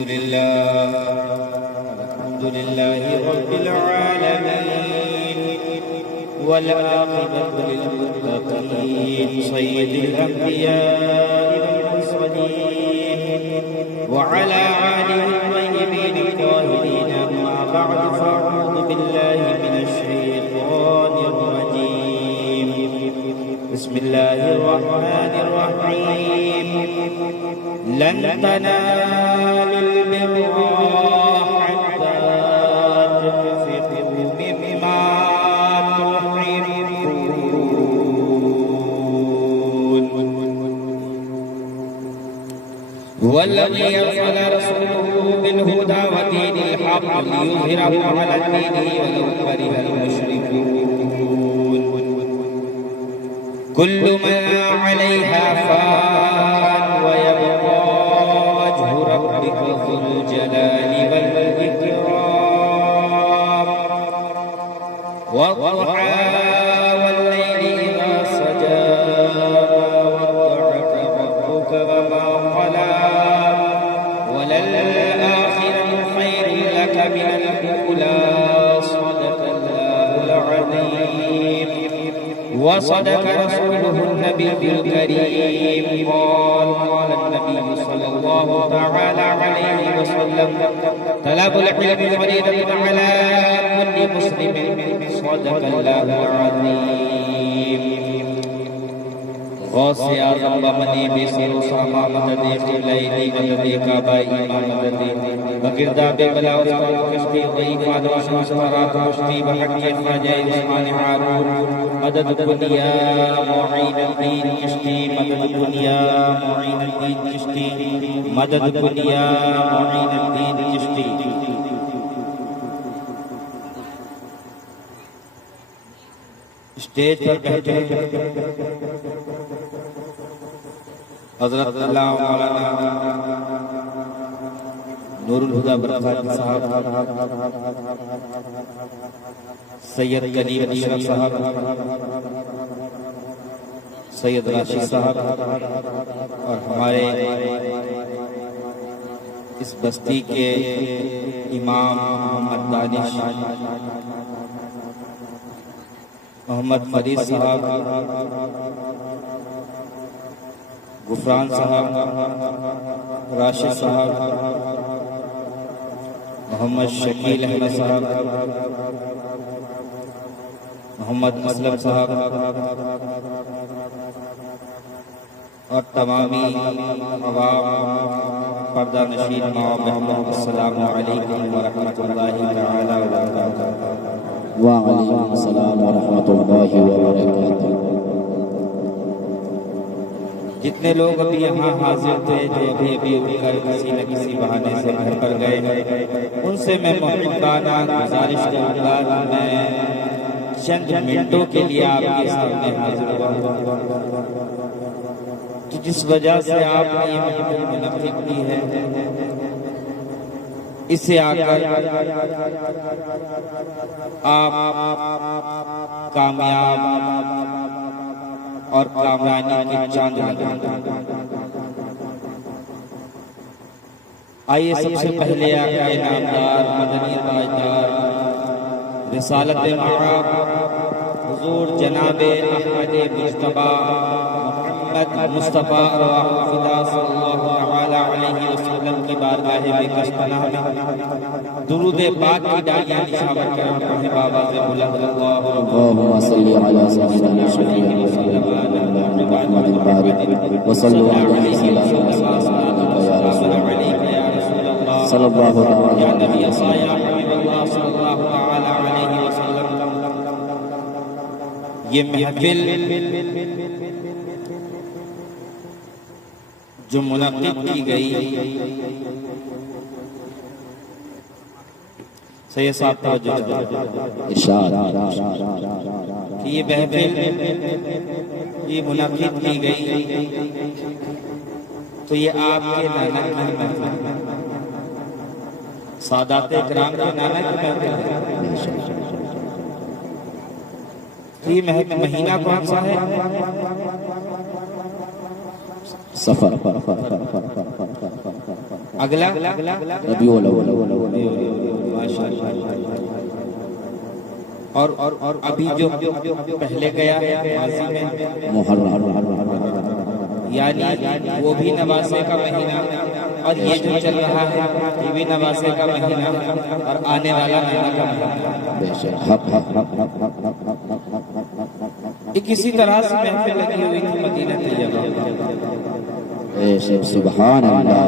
الحمد لله رب العالمين والعاقبة للمتقين سيد الأنبياء والمرسلين وعلى آله الطيبين الطاهرين أما بعد فأعوذ بالله من الشيطان الرجيم بسم الله الرحمن الرحيم لن تنالوا البر حتى تنفقوا مما تحبون هو الذي أرسل رسوله بالهدى ودين الحق ليظهره على الدين ولو كره المشركون كل من عليها فان ويبقى وجه ربك ذو الجلال والإكرام والضحى والليل إذا سجى ما ودعك ربك وما قلى وللآخرة خير لك من الأولى صدق الله العظيم وصدق رسوله النبي الكريم قال النبي صلى الله تعالى عليه وسلم طلب العلم فريضة على كل مسلم صدق الله العظيم غوث اعظم بمنی بسر اسامہ مدد خلیلی مدد کعبائی مدد بگرداب بلا اسقال کشتی غیب آدوش مسترات مشتی بحق خواجہ عثمان حارون مدد دنیا معین الدین کشتی مدد دنیا معین الدین کشتی مدد دنیا معین الدین کشتی اسٹیج پر بیٹھے حضرت اللہ مولانا نور الہدی برکات صاحب سید کلیم اشرف صاحب سید راشد صاحب اور ہمارے اس بستی کے امام محمد دانش محمد فرید صاحب غفران صاحب راشد صاحب محمد شکیل احمد صاحب محمد اسلم صاحب اور تمامی عوام پردہ نشین ماں السلام علیکم ورحمۃ اللہ تعالی وبرکاتہ۔ وعلیکم السلام ورحمۃ اللہ وبرکاتہ۔ جتنے لوگ ابھی یہاں حاضر تھے جو ابھی اٹھ کر کسی نہ کسی بہانے سے گھر پر گئے ان سے میں محبانہ گزارش کروں گا کہ میں چند منٹوں کے لیے آپ کے سامنے حاضر ہوا تو جس وجہ سے آپ نے یہ محفل منعقد کی ہے اس سے آ کر آپ کامیاب اور کامرانی کے چاند لگائیں۔ آئیے سب سے پہلے آقا نامدار مدنی تاجدار رسالت معاب حضور جناب احمد مجتبی محمد مصطفیٰ ارواح فدا صلی اللہ تعالی علیہ وسلم کی بارگاہ میں کشپناہ میں درود پاک کی ڈالیاں نشاور کریں پڑھیں بابا سے بلند اللہم صلی علی سیدنا محمد وصلوا علیہ سیدنا صلی اللہ علیہ وسلم۔ یہ محفل جو منعقد کی گئی سید صاحب توجہ ارشاد کہ یہ محفل یہ منعقد کی گئی تو یہ آپ کے نانا کی محفل سادات اکرام کے نانا کی محفل یہ مہینہ کون سا ہے؟ سفر اگلا ربیع الاول، اور ابھی جو پہلے گیا ماضی میں محرم، یعنی وہ بھی نواسے کا مہینہ، اور یہ جو چل رہا ہے یہ بھی نواسے کا مہینہ، اور آنے والا مہینہ کا مہینہ۔ بے شک حق حق حق حق ایک اسی طرح سے محفل لگی ہوئی تھی مدینہ طیبہ، بے شک سبحان اللہ،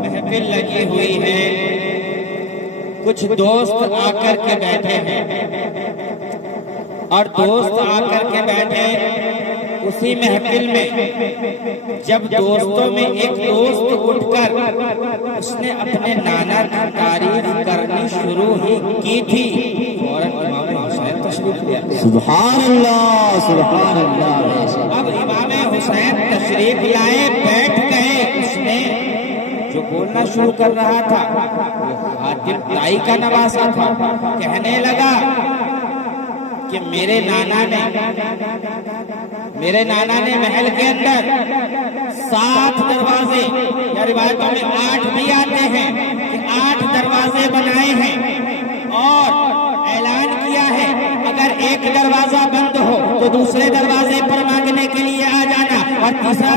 محفل لگی ہوئی ہے، کچھ دوست آ کر کے بیٹھے ہیں، اور دوست آ کر کے بیٹھے اسی محفل میں، جب دوستوں میں ایک دوست اٹھ کر اس نے اپنے نانا کی تعریف کرنی شروع ہی کی تھی، فوراً امام حسین تشریف لے آئے۔ سبحان اللہ، سبحان اللہ، بے شک اب امام حسین تشریف لائے، بیٹھ گئے، اس نے جو بولنا شروع کر رہا تھا وہ حاتم طائی کا نواسا تھا، کہنے لگا کہ میرے نانا نے محل کے اندر 7 دروازے، یا روایتوں میں 8 بھی آتے ہیں کہ 8 دروازے بنائے ہیں، اور اعلان کیا ہے اگر ایک دروازہ بند ہو تو دوسرے دروازے پر مانگنے کے لیے آ جانا، اور دوسرا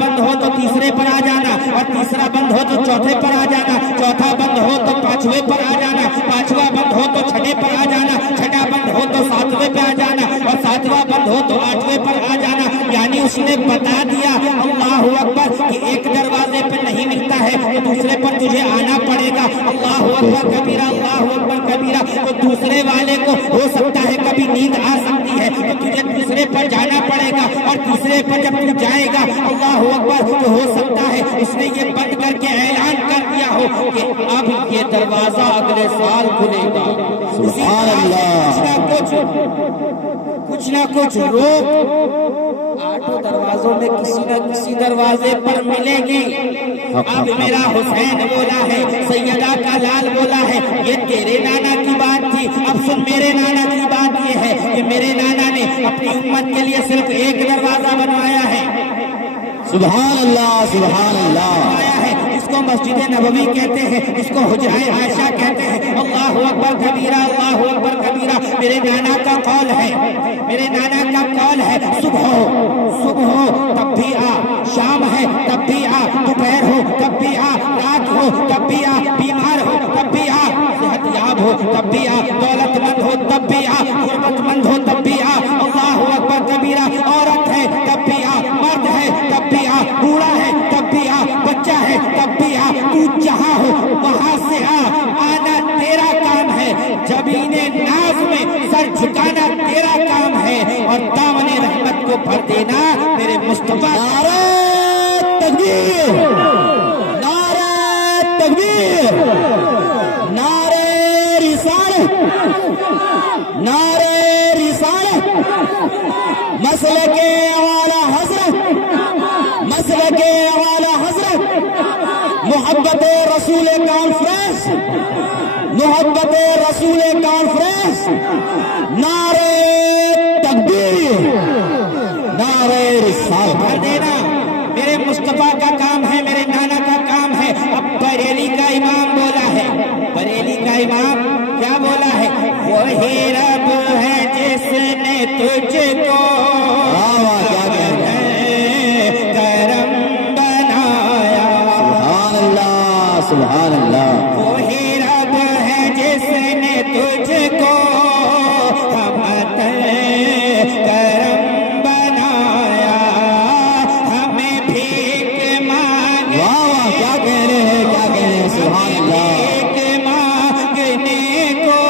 بند ہو تو تیسرے پر آ جانا، اور تیسرا بند ہو تو چوتھے پر آ جانا، چوتھا بند ہو تو 5ویں پر آ جانا، 5واں بند ہو تو 6 پر آ جانا، 6 بند ہو تو 7ویں پہ آ جانا، اور 7واں بند ہو تو 8ویں پر آ جانا۔ یعنی اس نے بتا دیا اللہ اکبر کہ ایک دروازے پہ نہیں ملتا ہے تو دوسرے پر تجھے آنا پڑے گا، اللہ اکبر کبیرہ، اللہ اکبر کبیرہ۔ تو دوسرے والے کو ہو سکتا ہے کبھی نیند آ سکتی ہے تو تجھے دوسرے پر جانا پڑے گا، اور تیسرے پر جب تو جائے گا اللہ اکبر تو ہو سکتا ہے اس نے یہ بند کر کے اعلان کر دیا ہو کہ اب یہ دروازہ اگلے سال کھلے گا۔ سبحان اللہ، کچھ نہ کچھ روک 8 دروازوں میں کسی نہ کسی دروازے پر ملے گی۔ اب میرا حسین بولا ہے، سیدہ کا لال بولا ہے، یہ تیرے نانا کی بات تھی، اب سن میرے نانا کی بات یہ ہے کہ میرے نانا نے اپنی امت کے لیے صرف ایک دروازہ بنوایا ہے، سبحان اللہ، سبحان اللہ، اس کو مسجد نبوی کہتے ہیں، اس کو حجرہ عائشہ کہتے ہیں۔ اللہ اکبر کبیرہ، اللہ اکبر کبیرہ۔ میرے نانا کا قول ہے، صبح ہو تب بھی آ، شام ہے تب بھی آ، دوپہر ہو تب بھی آ، رات ہو تب بھی آ، بیمار ہو تب بھی آ، صحت یاب ہو تب بھی آ، دولت مند ہو تب بھی آ، غربت مند ہو تب بھی آ، اللہ اکبر کبیرہ۔ عورت ہے تب بھی آ، مرد ہے تب بھی آ، بوڑھا ہے تب بھی آ، بچہ ہے تب بھی آ، تو جہاں ہو وہاں سے آ، آنا تیرا کام ہے، جبین ناز میں سر جھکانا تیرا کام ہے، اور دامن رحمت کو بھر دینا میرے مصطفیٰ۔ نعرہ تکبیر، نعرہ تکبیر، نعرہ رسالت، نعرہ رسالت، مسلک اعلی حضرت، مسلک اعلی حضرت، محبت رسول کانفرنس، محبت رسول کانفرنس، نعرہ تکبیر، نعرہ رسالت۔ بھر دینا میرے مصطفیٰ کا کام ہے، میرے نانا کا کام ہے۔ اب بریلی کا امام بولا ہے، بریلی کا امام کیا بولا ہے؟ وہی رب ہے جس نے تجھ کو کرم بنایا، سبحان اللہ، وہی رب ہے جس نے تجھ کو کرم بنایا، ہمیں بھیک مانگ، واہ واہ، کیا کہہ رہے ہیں، کیا کہہ رہے ہیں، سبحان اللہ، بھیک مانگنے کو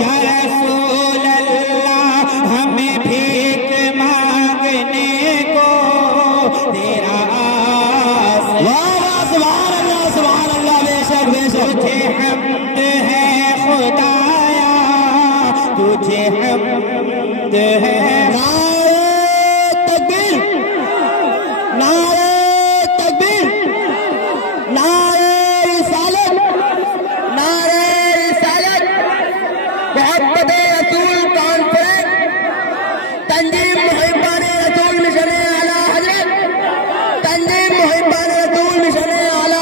یا رسول اللہ، ہمیں بھیک مانگنے کو تیرا واہ واہ، سبحان اللہ، سبحان اللہ، بے شک بے شک، تجھے حمد ہے خدایا، تجھے حمد ہے۔ نعرہ تکبیر، نعرہ تکبیر، نعرہ رسالت، نعرہ رسالت، محبت رسول کانفرنس، تنظیم محبان رسول مشن اعلی حضرت، تنظیم محبان رسول مشن اعلی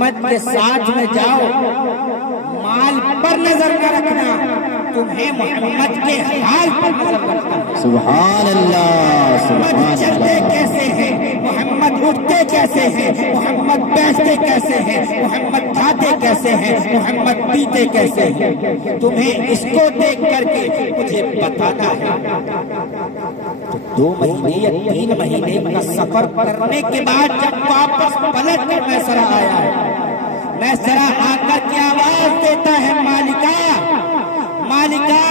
محمد کے ساتھ میں جاؤ، مال پر نظر نہ رکھنا، تمہیں محمد کے حال پر نظر رکھنا ہے۔ سبحان اللہ، محمد چلتے کیسے ہیں، محمد اٹھتے کیسے ہیں، محمد بیٹھتے کیسے ہیں، محمد کھاتے کیسے ہیں، محمد پیتے کیسے ہیں، تمہیں اس کو دیکھ کر کے مجھے بتانا ہے۔ تو 2 مہینے یا 3 مہینے کا سفر کرنے کے بعد جب واپس پلٹ کر میسرہ آیا ہے، میسرہ آ کر کے آواز دیتا ہے مالکہ، مالکہ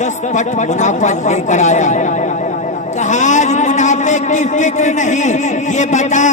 10 پٹ منافع لے کر آیا۔ کہا آج منافع کی فکر نہیں، یہ بتا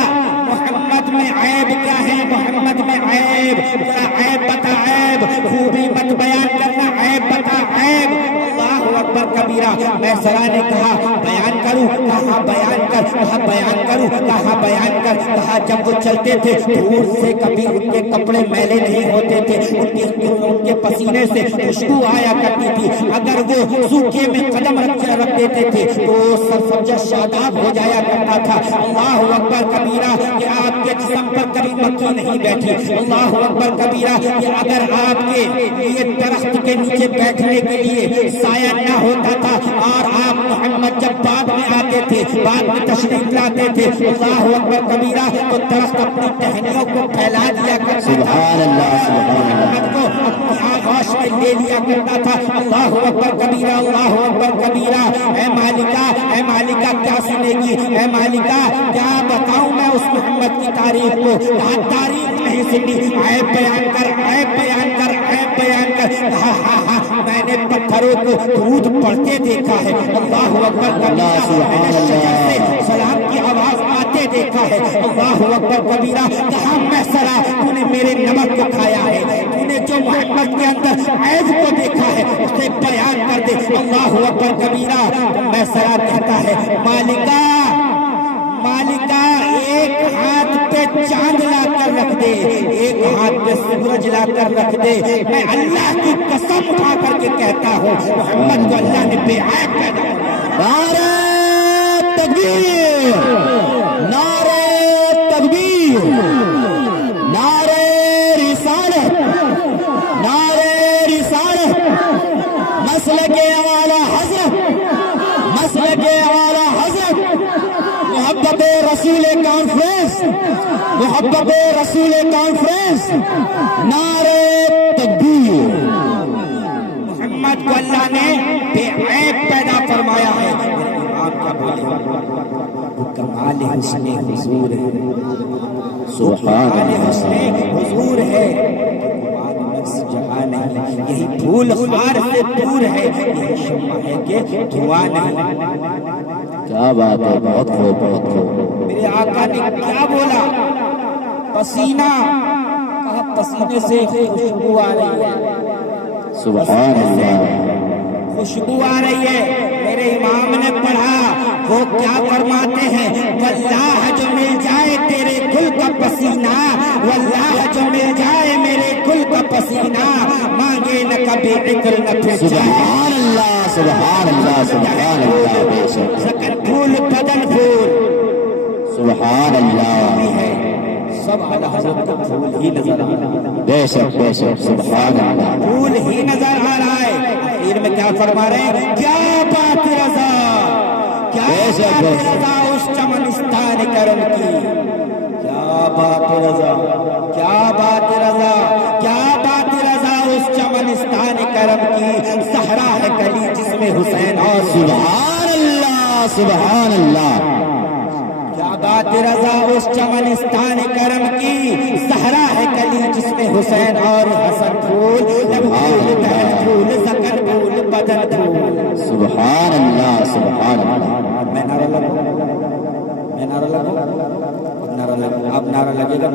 محمد میں عیب کیا ہے، محمد میں عیب، ذرا عیب بتا، عیب خوبی مت بیان کرنا، عیب بتا عیب۔ اللہ اکبر کبیرہ۔ میسرہ نے کہا بیان کروں، کہا بیان کر، کہا بیان کروں، کہا بیان کر۔ کہا جب وہ چلتے تھے دور سے کبھی ان کے کپڑے میلے نہیں ہوتے تھے، ان کے پسینے سے خوشبو آیا کرتی تھی، اگر وہ سوکھے میں قدم رکھ دیتے تھے تو سرسبزہ شاداب ہو جایا کرتا تھا۔ اللہ اکبر کبیرہ کہ آپ کے جسم پر کبھی مکھی نہیں بیٹھی۔ اللہ اکبر کبیرہ کہ اگر آپ کے یہ درخت کے نیچے بیٹھنے کے لیے سایہ نہ ہوتا تھا اور آپ محمد جب بعد میں آتے تھے، بعد میں تشریف لاتے تھے، اللہ اکبر کبیرہ تو درخت اپنی ٹہنیوں کو پھیلا دیا کرتا تھا، سبحان اللہ، سبحان اللہ، محمد کو اپنی آغوش میں لے لیا کرتا تھا۔ اللہ اکبر کبیرہ، اللہ اکبر کبیرہ۔ اے مالکہ، اے مالکہ کیا سنے گی، اے مالکہ کیا بتاؤں میں اس محمد کی تعریف کو، کہا تعریف نہیں سنی، عیب بیان کر، عیب بیان کر، عیب بیان کر۔ کہا ہاں ہاں میں نے پتھروں کو دودھ پڑھتے دیکھا ہے، اللہ اکبر کبیرہ، میں نے شجر سے سلام کی آواز آتے دیکھا ہے، اللہ اکبر کبیرہ۔ کہا میسرہ تو نے میرے نمک کو کھایا ہے، تو نے جو محمد کے اندر عیب کو دیکھا ہے اسے بیان کر دے، اللہ اکبر کبیرہ۔ میسرہ کہتا ہے مالکہ، مالکہ ایک ہاتھ پہ چاند لا کر رکھ دے، ایک ہاتھ پہ سورج لا کر رکھ دے، میں اللہ کی قسم اٹھا کر کے کہتا ہوں محمد کو اللہ نے بے عیب پیدا کیا۔ نعرہ تکبیر، نعرہ تکبیر، نعرہ رسالت، نعرہ رسالت، مسلک اعلی حضرت، مسلک اعلی حضرت، محبت رسول کانفرنس، محبت رسول کانفرنس، نعرہ تکبیر۔ محمد کو اللہ نے بے عیب پیدا فرمایا ہے۔ آپ کیا بولے، وہ کمال حسن حضور ہے، سبحان کمال اللہ، حسن حضور ہے، کمال نقص جہاں نہیں، یہی پھول خار سے دور ہے، یہی شمع ہے کہ دھواں نہیں۔ کیا بات ہے، بہت خوب، بہت خوب۔ میرے آقا نے کیا بولا، پسینہ، کہا پسینے سے خوشبو آ رہی ہے، سبحان اللہ، خوشبو آ رہی ہے۔ میرے امام نے پڑھا، وہ کیا فرماتے ہیں، واللہ جو مل جائے تیرے گل کا پسینہ، واللہ جو مل جائے میرے گل کا پسینہ، مانگے نہ کبھی عطر نہ پھر جائے۔ سبحان اللہ، سبحان اللہ، سبحان اللہ، بے شک، سکن پھول بدن پھول سبحان اللہ، ہے، سب اعلیٰ حضرت کا پھول ہی نظر آ رہا ہے، بے شک، بے شک، سبحان اللہ، پھول ہی نظر آ رہا ہے۔ آخر میں کیا فرما رہے ہیں، کیا بات رضا، کیا بات رضا اس چمنستان کرم کی، کیا بات رضا، کیا بات رضا، کیا بات رضا اس چمنستان کرم کی، صحرا ہے کلی جس میں حسین اور سبحان اللہ، سبحان اللہ، کیا بات رضا اس چمنستان کرم کی، صحرا ہے کلی جس میں حسین اور حسن پھول، لب پھول بہن پھول سکن پھول بدن پھول۔ سبحان اللہ، سبحان اللہ، میں نعرہ لگوں، میں نعرہ لگوں، نعرہ لگوں، اب نعرہ لگے گا،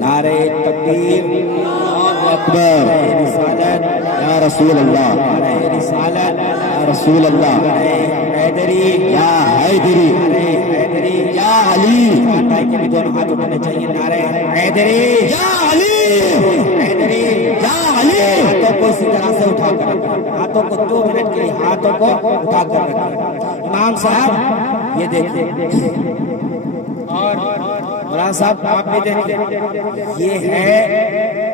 نعرہ تکبیر، اللہ اکبر، رسالت، یا رسول اللہ، نعرہ رسالت، یا رسول اللہ، نعرہ حیدری، یا حیدری، نعرہ حیدری، یا علی، بھائی کے بھی دونوں ہاتھ اٹھانے چاہیے، نعرہ حیدری، یا علی، حیدری، یا علی، ہاتھوں کو اسی طرح سے اٹھا کر رکھیں، ہاتھوں کو 2 منٹ کے لیے ہاتھوں کو اٹھا کر رکھیں۔ امام صاحب یہ دیکھیں، اور مولانا صاحب آپ بھی دیکھیں، یہ ہے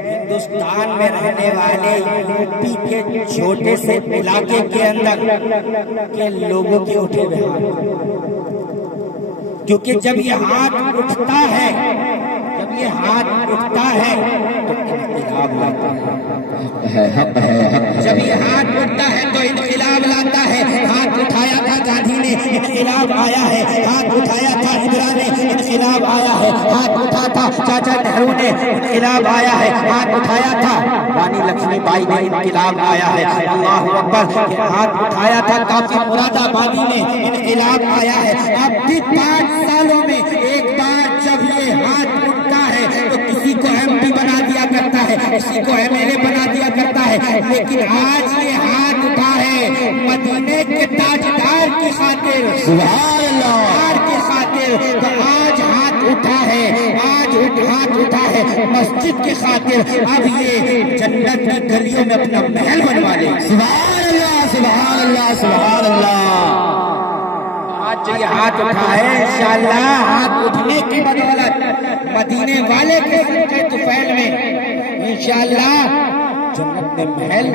ہندوستان میں رہنے والے یو پی کے چھوٹے سے علاقے کے اندر کے لوگوں کے اٹھے ہوئے ہاتھ، کیونکہ جب یہ ہاتھ اٹھتا ہے تو انقلاب لاتا ہے، جب یہ ہاتھ اٹھتا ہے تو انقلاب لاتا ہے۔ ہاتھ اٹھایا تھا گاندھی نے، انقلاب آیا ہے، ہاتھ اٹھایا تھا اندرا نے، انقلاب آیا ہے، ہاتھ اٹھا تھا چاچا نہرو نے، انقلاب آیا ہے، ہاتھ اٹھایا تھا رانی لکشمی بائی نے، انقلاب آیا ہے۔ اللہ اکبر، ہاتھ اٹھایا تھا کافی مراد آبادی نے، انقلاب آیا ہے۔ اب بھی 5 سالوں میں ایک بار جب یہ ہاتھ اٹھتا ہے تو کسی کو ایم پی بنا دیا کرتا ہے، کسی کو ایم ایل اے بنا دیا کرتا ہے، لیکن آج یہ ہاتھ اٹھا ہے مدینے کے تاجدار کی خاطر، سبحان اللہ کی خاطر، تو آج ہاتھ اٹھا ہے، آج ہاتھ اٹھا ہے مسجد کی خاطر۔ اب یہ جنت کی گلیوں میں اپنا محل بنوا لے، سبحان اللہ سبحان اللہ سبحان اللہ۔ آج یہ ہاتھ اٹھا ہے انشاءاللہ، ہاتھ اٹھنے کی بدولت مدینے والے کے صدقے طفیل میں انشاءاللہ جنت میں محل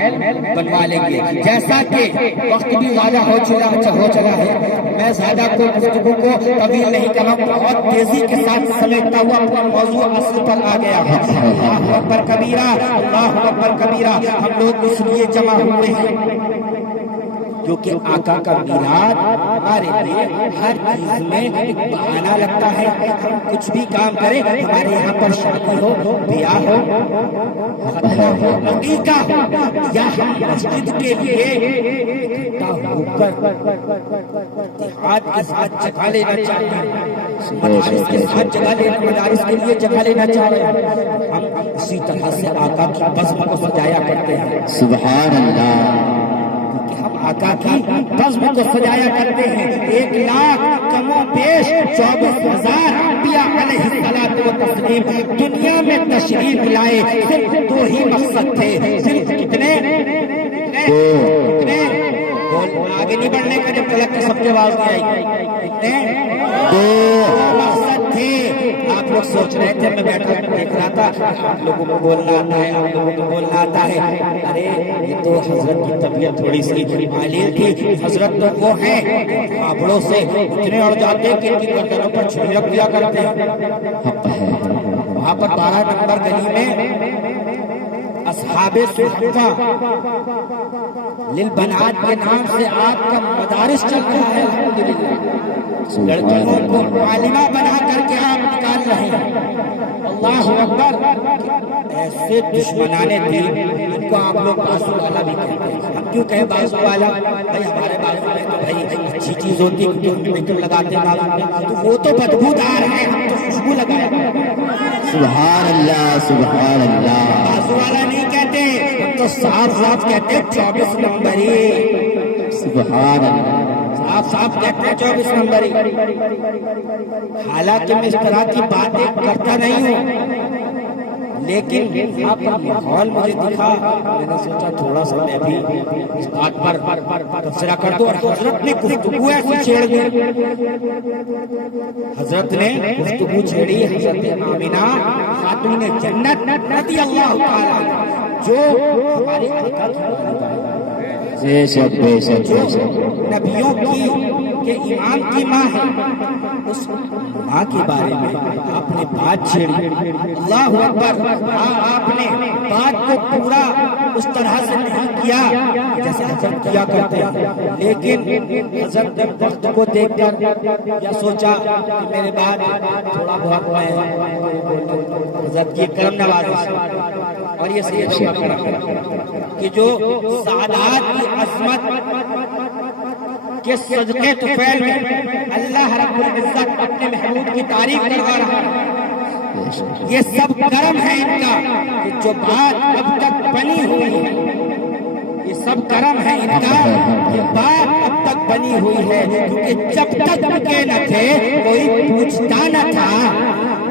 بنوا لیں گے۔ جیسا کہ وقت بھی زیادہ ہو چلا ہے، میں زیادہ کو گفتگو کو طویل نہیں کروں، بہت تیزی کے ساتھ سمیٹتا ہوا اپنا موضوع اصل پر آ گیا ہے۔ اللہ اکبر کبیرہ، اللہ اکبر کبیرہ۔ ہم لوگ اس لیے جمع ہوئے ہیں کیونکہ آقا کا میلاد ہمارے لیے ہر چیز میں ایک بہانہ لگتا ہے۔ ہم کچھ بھی کام کریں، ہمارے یہاں پر شادی ہو، بیاہ ہو، ختنہ ہو، عقیقہ ہو، یا ہم مسجد کے لیے اکٹھا ہو کر اتحاد کے ساتھ جگہ لینا چاہتے ہیں، مدارس کے ساتھ جگہ لینا، مدارس کے لیے جگہ لینا چاہتے ہیں، ہم اسی طرح سے آقا کی بزم کو سجایا کرتے ہیں، سبحان اللہ۔ ہم آقا کی بزم کو سجایا کرتے ہیں۔ 1,00,000 کم و بیش 24,000 انبیاء علیہ الصلوۃ والتسلیم دنیا میں تشریف لائے، صرف 2 ہی مقصد تھے، صرف کتنے آگے نہیں بڑھنے کا، جب تلک سب کے آواز نہیں آئی، کتنے 2 مقصد تھے۔ آپ لوگ سوچ رہے تھے، میں بیٹھا دیکھ رہا تھا، آپ لوگوں کو بولنا آتا ہے، آپ لوگوں کو بولنا آتا ہے، ارے یہ تو حضرت کی طبیعت تھوڑی سی معلیل تھی، حضرت تو وہ ہیں آبڑوں سے اتنے اڑ جاتے کہ ان کی گردنوں پر چھری رکھ دیا کرتے ہیں۔ وہاں پر 12 نمبر گلی میں اصحاب صحفہ للبنات کے نام سے آپ کا مدارس چل رہا ہے، الحمدللہ، لڑکیوں کو عالمہ بنا کر کے آپ نکال رہے ہیں۔ اللہ اکبر، ایسے دشمنان دین، ان کو آپ لوگ بازو والا بھی کہتے ہیں۔ ہم کیوں کہیں بازو والا؟ بھائی ہمارے بازو میں تو بھائی اچھی چیز ہوتی ہے، کیوں لگاتے ہیں بازو میں، تو وہ تو بدبودار ہیں، ہم تو خوشبو لگایا۔ سبحان اللہ سبحان اللہ۔ بازو والا نہیں کہتے، ہم تو صاف صاف کہتے 24 نمبری، سبحان اللہ، صاف صاف کہتے ہیں 24 نمبری۔ حالانکہ میں اس طرح کی باتیں کرتا نہیں ہوں، لیکن یہاں پر ماحول مجھے دکھا، میں نے سوچا تھوڑا سا میں بھی اس بات پر تبصرہ کر دوں۔ اور حضرت نے گفتگو ایسی چھیڑ دی، حضرت نے گفتگو چھیڑی، حضرت آمینہ خاتون جنت رضی اللہ تعالیٰ جو ہمارے آقا کی نبیوں کے امام کی ماں ہے، اس ماں کے بارے میں آپ نے بات چھیڑی۔ اللہ اکبر، آپ نے بات کو پورا اس طرح سے نہیں کیا جیسے حضرت کیا کرتے ہیں، لیکن حضرت نے وقت کو دیکھ کر یا سوچا کہ میرے بعد تھوڑا بہت میں حضرت کی کرم نوازش، اور یہ سیدوں کا کرم کہ جو سعادات کی عظمت کے صدقے طفیل میں اللہ رب العزت اپنے محبوب کی تعریف کروا رہا ہے۔ یہ سب کرم ہے ان کا کہ جو بات اب تک بنی ہوئی ہے، یہ سب کرم ہے ان کا کہ بات اب تک بنی ہوئی ہے، کیونکہ جب تک بکے نہ تھے کوئی پوچھتا نہ تھا،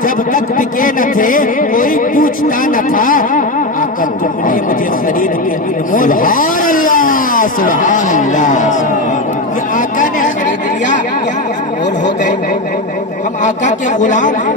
جب تک بکے نہ تھے کوئی پوچھتا نہ تھا، آقا تم نے مجھے خرید کے انمول، سبحان اللہ سبحان اللہ، یہ آقا نے خرید لیا، ہم انمول ہو گئے، ہم آقا کے غلام ہیں۔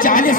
40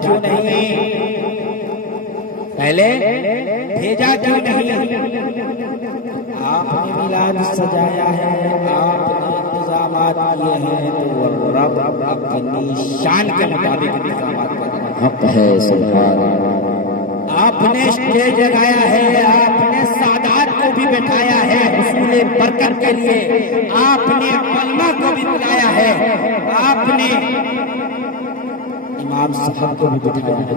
کیوں نہیں؟ پہلے بھیجا کیوں نہیں؟ آپ نے میلاد سجایا ہے، آپ نے انتظامات کیے ہیں، تو رب اپنی شان کے مطابق انتظامات کر رہا ہے۔ حق ہے سبحان اللہ۔ آپ نے اسٹیج لگایا ہے، آپ نے سادات کو بھی بٹھایا ہے حصول برکت کے لیے، آپ نے علماء کو بھی بلایا ہے، آپ نے امام صاحب کو بھی بٹھایا ہے،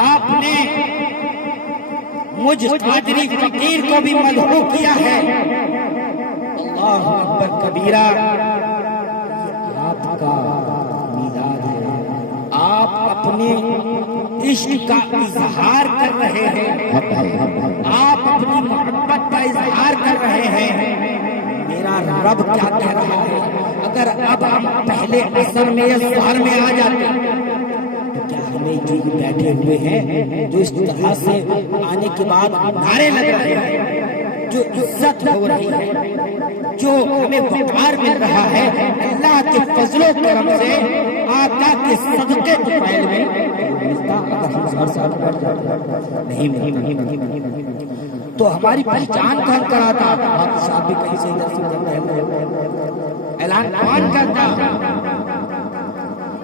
آپ نے مجھ قادری فقیر کو بھی مدعو کیا ہے۔ اللہ اکبر کبیرہ، آپ کا میلاد ہے، آپ اپنے عشق کا اظہار کر رہے ہیں، آپ اپنی محبت کا اظہار کر رہے ہیں۔ میرا رب کیا کہہ رہا ہے؟ اگر اب ہم پہلے عصر میں یا ظہر میں آ جاتے تو کیا ہمیں جو بیٹھے ہوئے ہیں جو اس طرح سے آنے کے بعد نعرے لگ رہے ہیں، جو عزت ہو رہی ہے، جو ہمیں وقار مل رہا ہے اللہ کے فضل و کرم سے، آقا کے صدقے کے فائل میں ملتا، اگر ہم ہر سال بیٹھ جاتے نہیں تو ہماری پہچان کون کراتا؟ آپ صاحب بھی کہیں سے ادھر سے ادھر اعلان کون کرتا؟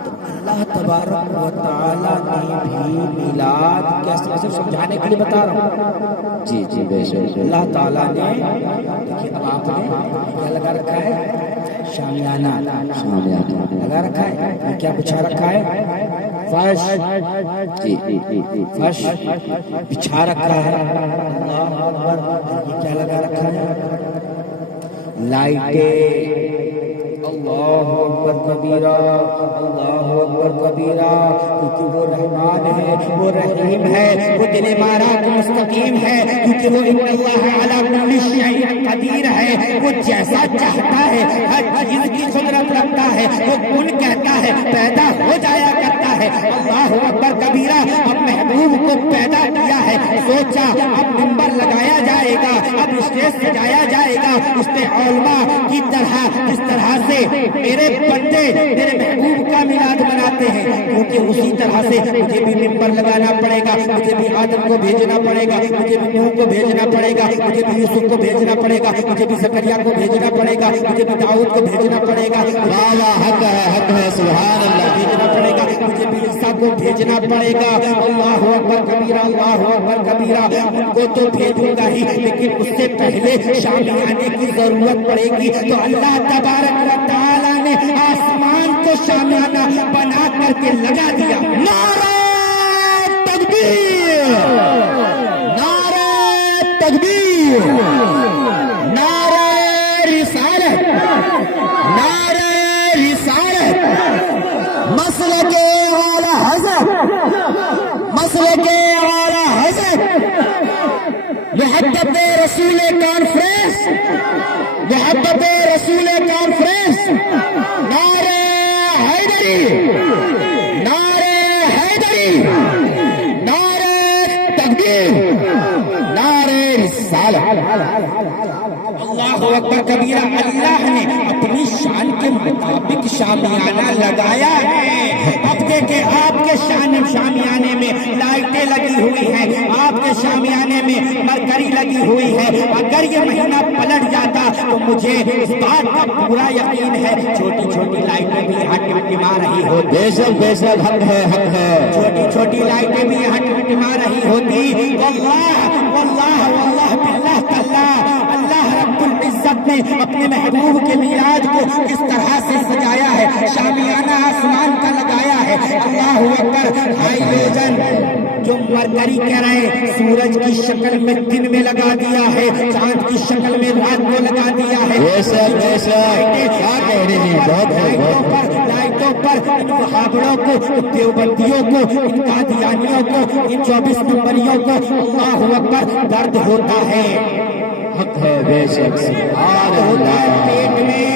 تو اللہ تبارک و تعالیٰ نے بھی میلاد کیسے سمجھانے کے لیے بتا رہا ہوں۔ جی جی بے شک۔ اللہ تعالیٰ نے دیکھیے اب آپ نے کیا لگا رکھا ہے؟ شامیانہ لگا رکھا ہے، کیا بچھا رکھا ہے؟ فرش، فرش بچھا رکھا ہے۔ اللہ اکبر، یہ کیا لگا رکھا ہے؟ لائٹیں۔ اللہ اکبر کبیرہ، اللہ اکبر کبیرہ، کیونکہ وہ رحمان ہے، وہ رحیم ہے، وہ دل مارات مستقیم ہے، کیونکہ وہ ان اللہ علی کل شیء قدیر ہے، وہ جیسا چاہتا ہے ہر چیز کی قدرت رکھتا ہے، وہ کن کہتا ہے پیدا ہو جایا کرتا ہے۔ اللہ اکبر کبیرہ، اب محبوب کو پیدا کیا ہے، سوچا اب منبر لگایا جائے گا، اب اسٹیج سجایا جائے گا، اس نے علماء کی طرح جس طرح سے میرے بندے میرے محبوب کا میلاد مناتے ہیں، کیونکہ اسی طرح سے مجھے بھی منبر لگانا پڑے گا، مجھے بھی آدم کو بھیجنا پڑے گا، مجھے بھی نوح کو بھیجنا پڑے گا، مجھے بھی یوسف کو بھیجنا پڑے گا، مجھے بھی زکریا کو بھیجنا پڑے گا، مجھے بھی داؤد کو بھیجنا پڑے گا، حق ہے سبحان اللہ، بھیجنا پڑے گا، مجھے بھی عیسیٰ کو بھیجنا پڑے گا۔ اللہ اکبر کبیرہ، اللہ اکبر کبیرہ، ان کو تو بھیجوں گا ہی، لیکن اس سے پہلے شامیانے کی ضرورت پڑے گی، تو اللہ تبارک و تعالیٰ نے آسمان کو شامیانہ بنا کر کے لگا دیا۔ نعرہ تکبیر، نعرہ تکبیر، نعرہ رسالت، نعرہ رسالت، مسلک اعلی حضرت، مسلک اعلی حضرت، محبت رسول کانفرنس، محبت رسول کانفرنس، نعرہ حیدری، نعرہ حیدری، نعرہ تکبیر، نعرہ رسالت۔ اللہ اکبر کبیرہ، اللہ نے اپنی شان کے مطابق شامیانہ لگایا ہے۔ اب دیکھیں آپ کے شامیانے میں لائٹیں لگی ہوئی ہیں، آپ کے شامیانے میں مرکری لگی ہوئی ہے۔ اگر یہ مہینہ پلٹ جاتا تو مجھے اس بات کا پورا یقین ہے چھوٹی چھوٹی لائٹیں بھی یہاں ٹمٹما رہی ہوتی، بے شک بے شک، حق ہے حق ہے، چھوٹی چھوٹی لائٹیں بھی یہاں ٹمٹما رہی ہوتی۔ واللہ واللہ واللہ باللہ تاللہ، اللہ رب العزت نے اپنے محبوب کے میلاد کو کس طرح سے سجایا ہے، شامیانہ آسمان کا لگایا ہے۔ اللہ اکبر، ہائیڈروجن جو مرکری کہہ رہے سورج کی شکل میں دن میں لگا دیا ہے، چاند کی شکل میں رات کو لگا دیا ہے۔ بے شک بے شک، کیا کہہ رہے ہیں، بہت لائٹوں پر ان وہابڑوں کو، ان دیوبندیوں کو، ان قادیانیوں کو، ان 24 نمبریوں کو اللہ اکبر درد ہوتا ہے، حق ہے بے شک، سبحان ہوتا ہے اللہ، پیٹ میں،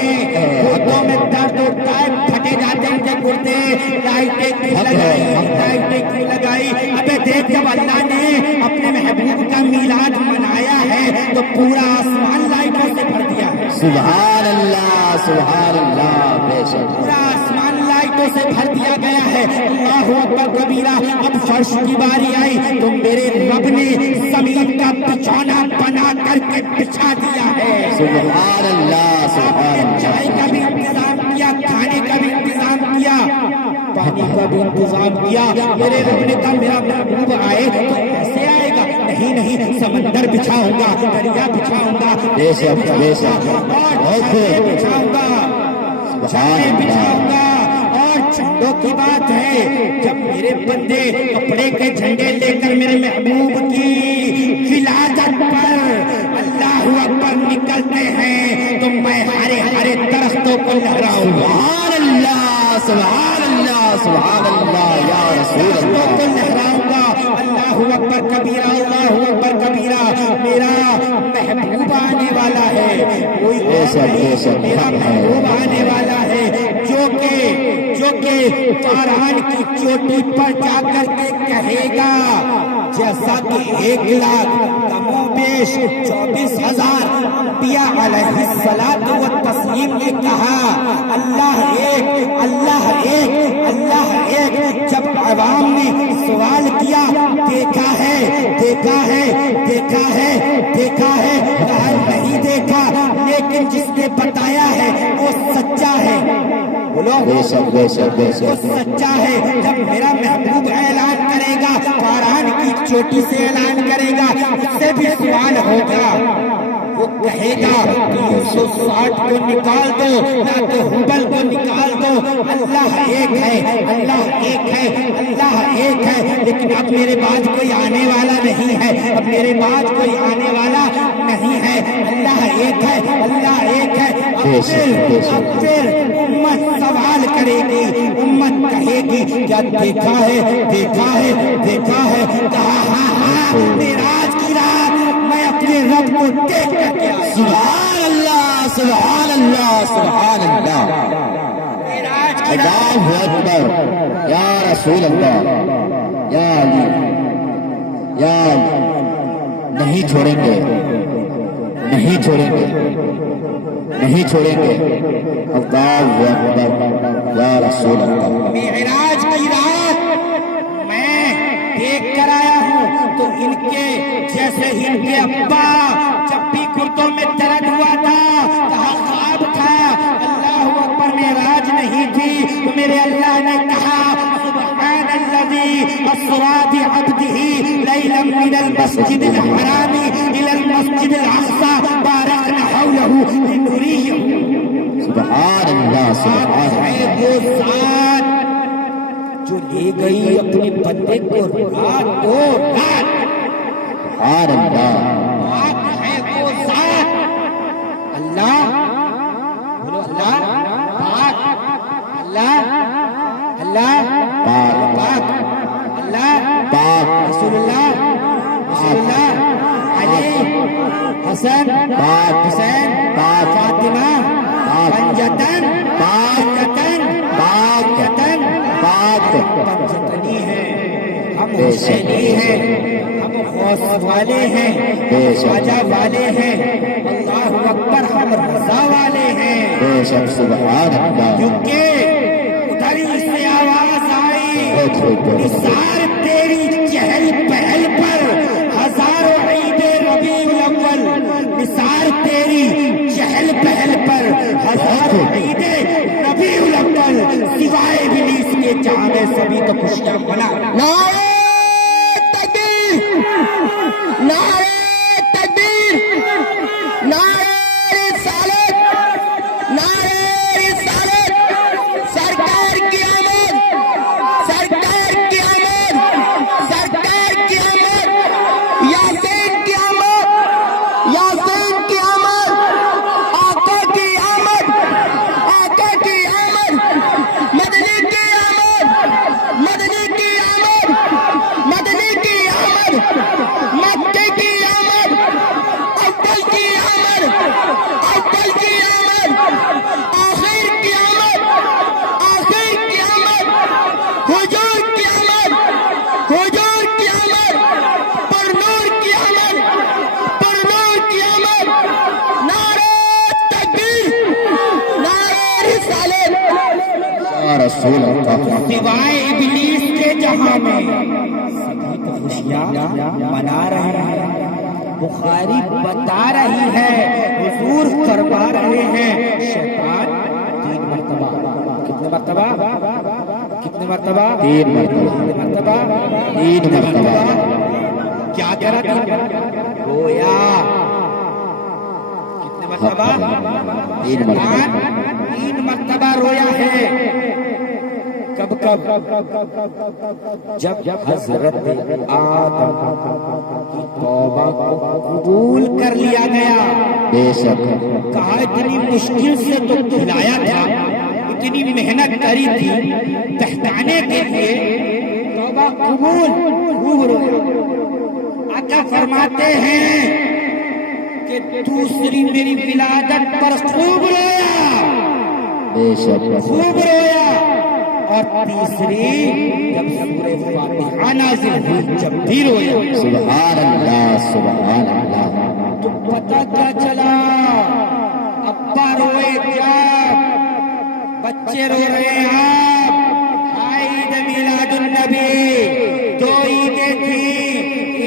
گردوں میں درد ہوتا ہے، پھٹے جاتے ہیں گردے۔ لائٹیں کیوں لگائی، لائٹیں کیوں لگائی؟ ابے دیکھ، جب اللہ نے اپنے محبوب کا میلاد منایا ہے تو پورا آسمان لائٹوں سے بھر دیا ہے، سبحان اللہ، سبحان اللہ، بے شک، پورا آسمان لائٹوں فرشتوں سے بھر دیا گیا ہے. اللہ اکبر کبیرہ. اب فرش کی باری آئی تو میرے رب نے زمین کا بچھونا بنا کر کے بچھا دیا ہے. سبحان اللہ سبحان اللہ. چائے کا بھی انتظام کیا, کھانے کا بھی انتظام کیا, پانی کا بھی انتظام کیا. میرے رب نے کہا میرا محبوب آئے تو ایسے آئے گا, نہیں سمندر بچھاؤں گا, دریا بچھاؤں گا, بے شک بے شک. بچھاؤں گا, چھانے بچھاؤں گا. اور جھنڈوں کی بات ہے, جب میرے بندے کپڑے کے جھنڈے لے کر میرے محبوب کی ولادت پر اللہ اکبر نکلتے ہیں تو میں ہرے ہرے درختوں کو لہراؤں گا. سبحان اللہ سبحان اللہ سبحان اللہ یا رسول اللہ. کو لہراؤں گا. اللہ اکبر کبیرہ, اللہ اکبر کبیرہ. میرا محبوب آنے والا ہے, کوئی اور نہیں, میرا محبوب آنے والا ہے جو کہ فاران کی چوٹی پر جا کر کے کہے گا جیسا کہ 1,00,000 کم و بیش 24,000 انبیاء علیہ الصلوۃ والتسلیم نے کہا اللہ ایک اللہ ایک اللہ ایک. جب عوام نے سوال کیا دیکھا ہے دیکھا ہے دیکھا ہے دیکھا ہے, کہا نہیں دیکھا, لیکن جس نے بتایا ہے وہ سچا ہے. بولو وہ سچا ہے. جب میرا محبوب اعلان کرے گا, فاران کی چوٹی سے اعلان کرے گا, اس سے بھی سوال ہوگا, وہ کہے گا 360 کو نکال دو, نہ تو ہبل کو نکال دو, اللہ ایک ہے اللہ ایک ہے اللہ ایک ہے. لیکن اب میرے بعد کوئی آنے والا نہیں ہے, اب میرے بعد کوئی آنے والا نہیں ہے, اللہ ایک ہے اللہ ایک ہے. اب پھر امت سوال کرے گی, امت کہے گی کیا دیکھا ہے دیکھا ہے دیکھا ہے. کہا ہاں ہاں معراج کی رات میں اپنے رب کو دیکھ کر گیا. سبحان اللہ سبحان اللہ سبحان اللہ. معراج کی رات اللہ اکبر یا رسول اللہ یا علی یا علی. نہیں چھوڑیں گے نہیں چھوڑیں گے نہیں چھوڑیں گے. اللہ اکبر یا رسول اللہ. معراج کی رات میں دیکھ کر آیا ہوں تو ان کے جیسے ہی ان کے ابا جب بھی گردوں میں درد ہوا تھا کہا خواب تھا. اللہ اکبر معراج نہیں تھی تو میرے اللہ نے کہا سبحان الذی اسری بعبدہ لیلا من المسجد الحرام الى المسجد الاقصى بارکنا حولہ لنریہ. سبحان اللہ سبحان اللہ. وہ ذات جو لے گئی اپنے بندے کو رات کو رات. سبحان اللہ. پاک ہے وہ ذات اللہ. بولو اللہ پاک, اللہ اللہ پاک, اللہ پاک رسول اللہ علی حسن پاک حسین پاک فاطمہ پنجتن پاکتن پاکتن پاک پنجتنی ہے. ہم حسینی ہیں, ہم غوث والے ہیں, ہم خواجہ والے ہیں, اللہ اکبر ہم رضا والے ہیں. بے شک سبحان اللہ. کیونکہ ادھر ہی سے آواز آئی نثار تیری چہل پہل پر ہزاروں عید ربیع الاول. نثار تیری چہل پہل پر ہزاروں عید ربیع الاول. سوائے ابلیس کے جہاں میں سبھی تو خوشیاں منا. نعرہ تکبیر نعرہ تکبیر نعرہ رسالت نعرہ رسالت. سرکار کی آمد سرکار کی آمد سرکار کی آمد. یاسین کی آمد یاسین کی آمد. آقا کی آمد آقا کی آمد. مدنی کی آمد مدنی کی آمد. رسول اللہ سوائے ابلیس کے جہاں میں سبھی تو خوشیاں منا رہے ہیں. بخاری بتا رہی ہے، حضور فرما رہے ہیں شیطان 3 مرتبہ. کتنے مرتبہ؟ کتنے مرتبہ؟ 3 مرتبہ. کتنے مرتبہ؟ 3 مرتبہ. کیا کہہ رہا تھا؟ رویا. کتنے مرتبہ؟ 3 مرتبہ. 3 مرتبہ رویا ہے. کب کب؟ جب حضرت آدم کی توبہ کو قبول کر لیا گیا. بے شک. کہا اتنی مشکل سے تو کھلایا تھا، اتنی محنت کری تھی بہتانے کے لیے، توبہ قبول. خوب رویا. آقا فرماتے ہیں کہ دوسری میری ولادت پر خوب رویا، بے شک. خوب رویا. اور تیسری جب سورہ فاتحہ نازل ہوئی جب بھی رویا. سبحان اللہ سبحان اللہ. تو پتہ کیا چلا؟ ابا روئے کیا، بچے رو رہے ہیں. عید میلاد النبی 2 عیدیں تھیں،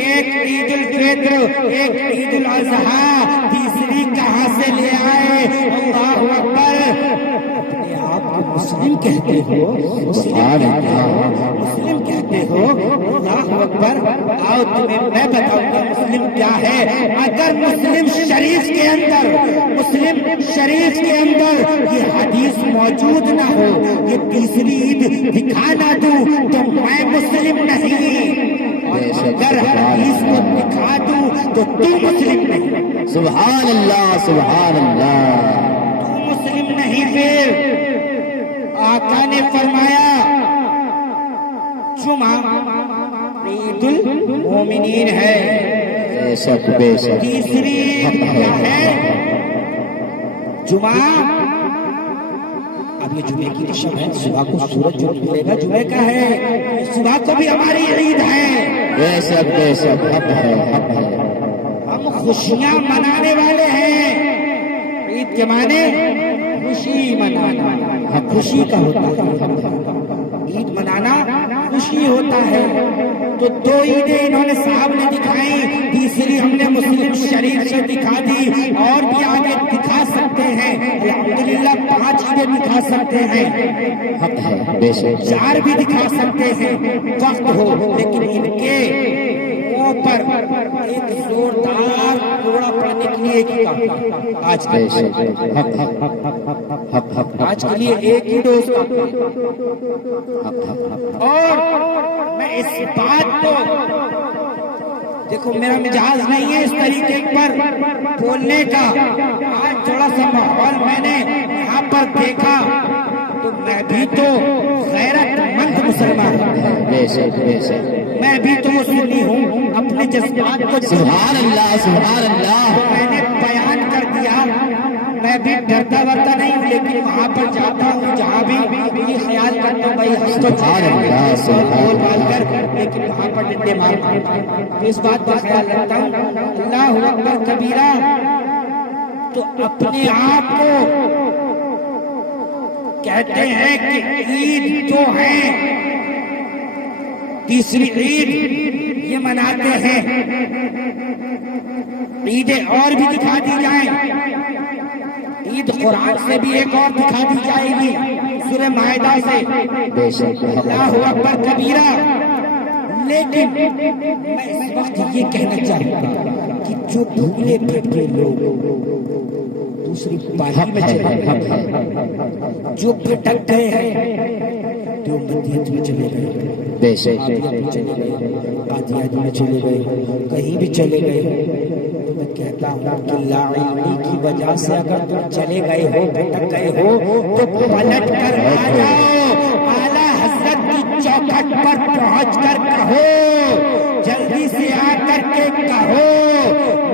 ایک عید الفطر ایک عید الاضحیٰ، تیسری کہاں سے لے آئے؟ اللہ اکبر. اپنے آپ کو مسلم کہتے ہو، مسلم کہتے ہو. اللہ اکبر. آؤ تمہیں میں بتاؤں گا مسلم کیا ہے. اگر مسلم شریف کے اندر، مسلم شریف کے اندر یہ حدیث موجود نہ ہو، یہ تیسری عید دکھا نہ دوں تو میں مسلم نہیں. اور اگر حدیث کو دکھا دوں تو مسلم نہیں. سبحان اللہ سبحان اللہ. مسلم نہیں. پھر آقا نے فرمایا جمعہ عید المومنین ہے. بے شک بے شک. تیسری کیا ہے؟ جمعہ. اب یہ جمعے کی رسم ہے، صبح کو سورج جو نکلے گا جمعے کا ہے، صبح کو بھی ہماری عید ہے. بے شک بے شک. حق ہے حق ہے. ہم خوشیاں منانے والے ہیں. عید کے معنی خوشی منانا، خوشی کا ہوتا ہے. عید منانا خوشی ہوتا ہے. تو 2 عیدیں انہوں نے صاحب نے دکھائی، تیسری ہم نے مسلم شریف سے دکھا دی، اور بھی آگے دکھا سکتے ہیں. الحمدللہ 5 عیدیں دکھا سکتے ہیں، حق ہے بے شک. 4 بھی دکھا سکتے ہیں وقت ہو. لیکن ان کے منہ پر ایک زوردار کوڑا پڑنے کے لیے ایک ہی کافی. آج بے کے شک. حق حق حق حق. آج کے لیے ایک ہی ڈوز کافی. اور میں اس بات کو دیکھو، میرا مزاج نہیں ہے اس طریقے پر بولنے کا. آج تھوڑا سا ماحول میں نے یہاں پر دیکھا تو میں بھی تو غیرت مند مسلمان ہوں، بے شک بے شک. میں بھی تو سنی ہوں. اپنے جذبات کو سبحان اللہ سبحان اللہ. میں نے بیان کر دیا. میں بھی ڈرتا ورتا نہیں ہوں، لیکن وہاں پر جاتا ہوں جہاں بھی یہ خیال کرتا ہوں بھائی ہم تو بول بال کر، لیکن وہاں پر ڈنڈے مار اس بات کا خیال رکھتا ہوں. اللہ اکبر کبیرہ. تو اپنے آپ کو کہتے ہیں کہ عید تو ہے، تیسری عید یہ مناتے ہیں. عیدیں اور بھی دکھا دی جائیں. عید قرآن سے بھی ایک اور دکھا دی جائے گی، سورہ مائدہ سے. بے شک. اللہ اکبر کبیرہ. لیکن میں اس وقت یہ کہنا چاہتا ہوں کہ جو بھولے بھٹکے لوگ دوسری پارٹی میں چلے گئے، جو بھٹک گئے ہیں، جو مدیت میں چلے گئے، بے شک. چلے گئے، قادیانی میں چلے گئے، کہیں بھی چلے گئے، تو میں کہتا ہوں کہ لا علمی کی وجہ سے اگر تم چلے گئے ہو، بھٹک گئے ہو، تو پلٹ کر آ جاؤ. اعلیٰ حضرت کی چوکھٹ پر پہنچ کر کہو، جلدی سے آ کر کے کہو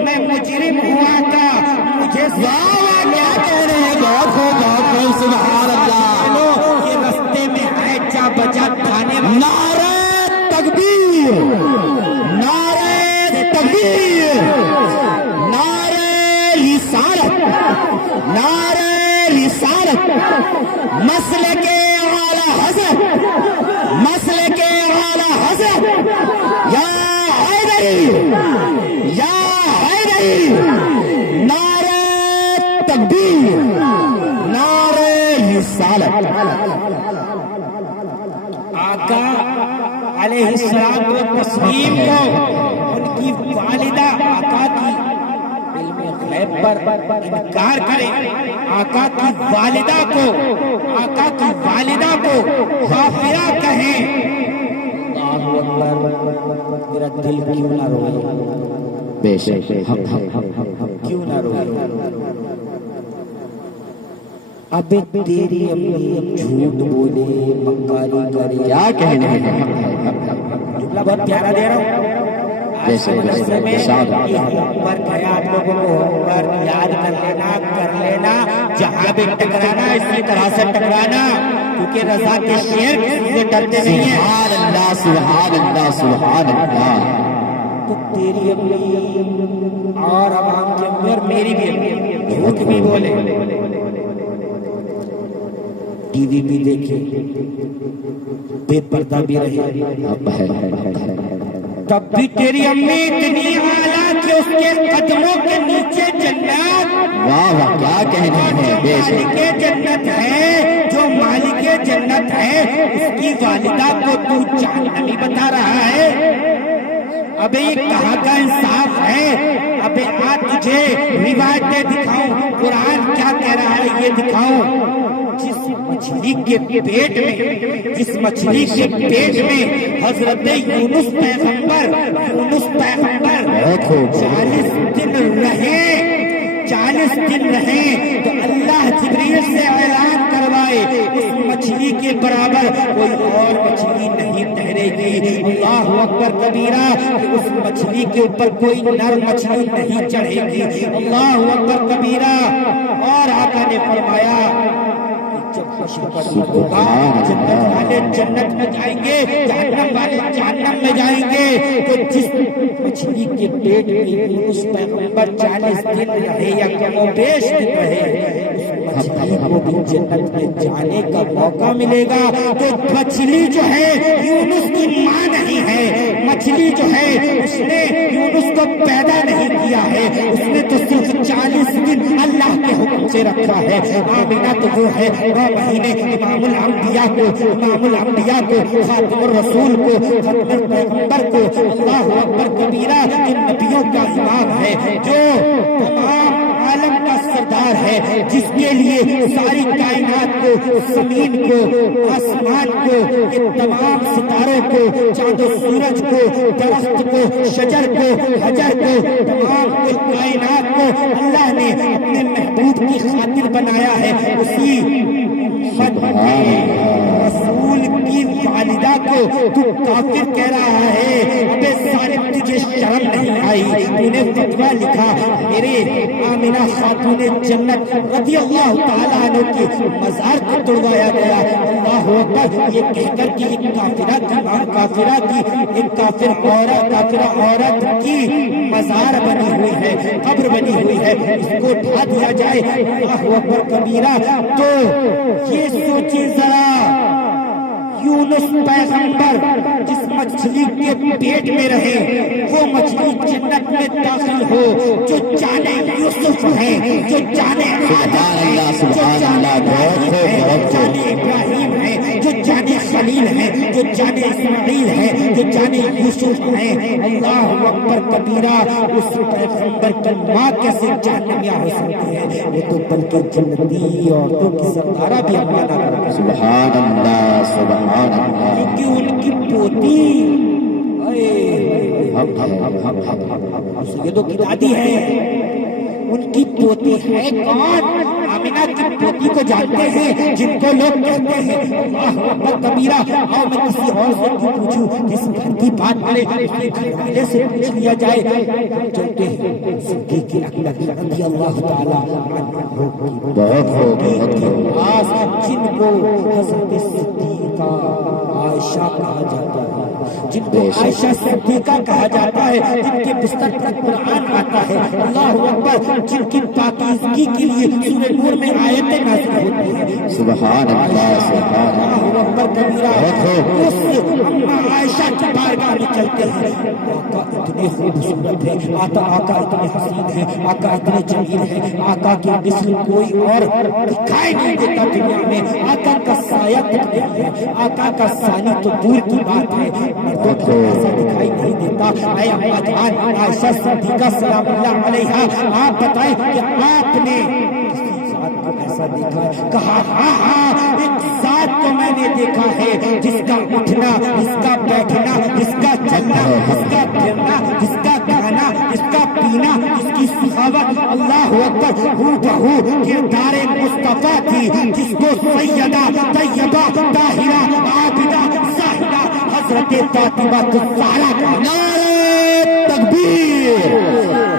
میں مجرم ہوا تھا، مجھے سبحان اللہ. یہ رستے میں ہے جا بجا کھانے والا. نعرہ تکبیر نعرہ تکبیر نعرہ رسالت نعرہ رسالت مسلک اعلی حضرت مسلک اعلی حضرت یا حیدری یا حیدری، نعرہ تکبیر، نعرہ رسالت۔ آقا علیہ السلام و تسلیم کو ان کی والدہ آقا کی علم غیب پر انکار کریں، آقا کی والدہ کو کافرہ کہیں، اللہ اکبر، میرا دل کیوں نہ روئے، بے شک کیوں نہ روئے؟ اب تیری امی جھوٹ بولے، مکاری کرے، کیا کہنے ہیں؟ جملہ بہت پیارا دے رہا ہوں۔ آج کے مدرسے میں یہ ہوم ورک ہے، آپ لوگوں کو ہوم ورک یاد کر لینا، جہاں بھی ٹکرانا اسی طرح سے ٹکرانا، کیونکہ رضا کے شیر کسی سے ڈرتے نہیں ہیں۔ سبحان اللہ سبحان اللہ سبحان اللہ۔ تو تیری امی اور عوام کی امی اور میری بھی امی جھوٹ بھی بولے، ٹی وی بھی دیکھے، بے پردہ بھی رہے، تب بھی تیری امی اتنی اعلیٰ کہ اس کے قدموں کے نیچے جنت، واہ واہ کیا کہنے ہیں، بے شک مالک جنت ہے، جو مالک جنت ہے اس کی والدہ کو تو جہنمی بتا رہا ہے۔ ابے یہ کہاں کا انصاف ہے؟ ابے آ تجھے روایتیں دکھاؤں، قرآن کیا کہہ رہا ہے یہ دکھاؤں۔ جس مچھلی کے پیٹ میں حضرت یونس پیغمبر 40 دن رہے تو اللہ جبریل سے اعلان کروائے اس مچھلی کے برابر کوئی اور مچھلی نہیں ٹھہرے گی۔ اللہ اکبر کبیرہ، اس مچھلی کے اوپر کوئی نر مچھلی نہیں چڑھے گی۔ اللہ اکبر کبیرہ۔ اور آقا نے فرمایا ہوگا جنت والے جنت میں جائیں گے، جہنم والے جہنم میں جائیں گے۔ تو جس مچھلی کے پیٹ میں یونس پیغمبر 40 دن رہے یا کم و بیش دن رہے، اس مچھلی کو بھی جنت میں جانے کا موقع ملے گا۔ تو مچھلی جو ہے یونس کی ماں نہیں ہے، مچھلی جو ہے اس نے یونس کو پیدا نہیں کیا ہے، اس نے تو صرف 40 دن اللہ کے حکم سے رکھا ہے۔ آمینہ تو وہ ہے 9 مہینے امام الانبیاء کو خاتم الرسول کو ختم پیغمبر کو اللہ اکبر کبیرہ ان نبیوں کا امام ہے، جو تمام عالم کا سردار ہے، جس کے لیے ساری کائنات کو، زمین کو، آسمان کو، یہ تمام ستاروں کو، چاند و سورج کو، درخت کو، شجر کو، حجر کو، تمام کائنات کو اللہ نے اپنے محبوب کی خاطر بنایا ہے۔ اسی رسول کی والدہ کو تو کافر کہہ رہا ہے۔ ابے صالح تجھے شرم نہیں آئی؟ تو نے فتویٰ لکھا میرے آمنہ خاتون جنت رضی اللہ تعالیٰ عنہ کی مزار کو توڑوایا گیا۔ اللہ اکبر، یہ کہہ کر کہ ایک کافرہ عورت کی مزار بنی ہوئی ہے، قبر بنی ہوئی ہے، اس کو اٹھا دیا جائے۔ اللہ اکبر کبیرہ۔ تو یہ سوچی ذرا، یونس پیغمبر جس مچھلی کے پیٹ میں رہے، وہ مچھلی جنت میں داخل ہو، جو جانے یوسف ہے، جو جانے آدم ہے، جو جانے ابراہیم ہے، جو جانے خلیل ہے، جو جانے اسماعیل ہے، جو جانے یوسف ہے۔ اللہ اکبر کبیرہ۔ اس پیغمبر کی ماں کیسے جہنمیہ ہو سکتی ہے؟ وہ تو بلکہ جنتی عورتوں کی سردارہ بھی امانہ کرتی ہے۔ سبحان اللہ سبحان اللہ۔ کیونکہ ان کی پوتی سیدوں کی دادی ہے، ان کی پوتی ہے کون؟ آمینہ کی پوتی کو جانتے ہیں، جن کو لوگ کہتے ہیں اللہ اکبر کبیرہ۔ اور میں کسی اور سے پوچھوں، کس گھر کی بات کرے، اس کے گھر والے سے پوچھ لیا جائے۔ چلتے ہیں صدیق اکبر رضی اللہ تعالیٰ جن کو حضرت صدیقہ عائشہ کہا جاتا ہے، جن کو عائشہ صدیقہ کہا جاتا ہے، جن کے بستر پر قرآن آتا ہے، اللہ اکبر، جن کی پاکیزگی کے لیے سورہ نور میں آیتیں نازل ہوتی ہیں، سبحان اللہ سبحان اللہ اکبر کبیرہ، اس اما عائشہ کی بارگاہ میں چلتے ہیں، آقا اتنے خوبصورت ہے، آقا اتنے حسین ہے، آقا اتنے جمیل ہے، آقا کی مثل کوئی اور دکھائی نہیں دیتا دنیا میں، آقا کا سایہ تک نہیں ہے، آقا کا ثانی تو دور کی بات ہے، مردوں کو ایسا دکھائی نہیں دیتا۔ اے اما جان عائشہ صدیقہ سلام اللہ علیہا، آپ بتائیں کہ آپ نے کسی ذات کو ایسا دیکھا ہے؟ کہا ہاں ہاں، ایک ذات کو میں نے دیکھا ہے جس کا اٹھنا، جس کا بیٹھنا، جس کا چلنا، جس کا پھرنا، جس کا کھانا، جس کا پینا، جس کی سخاوت اللہ اکبر ہو بہو کردار مصطفیٰ تھی، جس کو سیدہ طیبہ طاہرہ عابدہ زاہدہ حضرت فاطمہ الزہرا کا نعرہ تکبیر،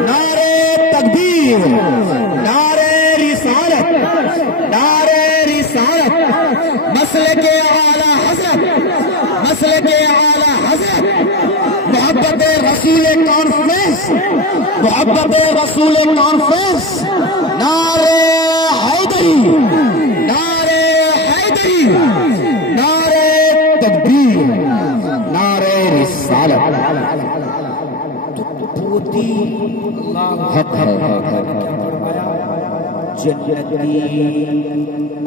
نعرہ تکبیر، نعرہ رسالت، نعرہ رسالت، مسلک اعلی حضرت، مسلک اعلی حضرت، محبت رسول کانفرنس، محبت رسول کانفرنس، نعرہ حیدری، نعرہ حیدری، نعرہ تکبیر، نعرہ رسالت۔ حق ہے، جنتی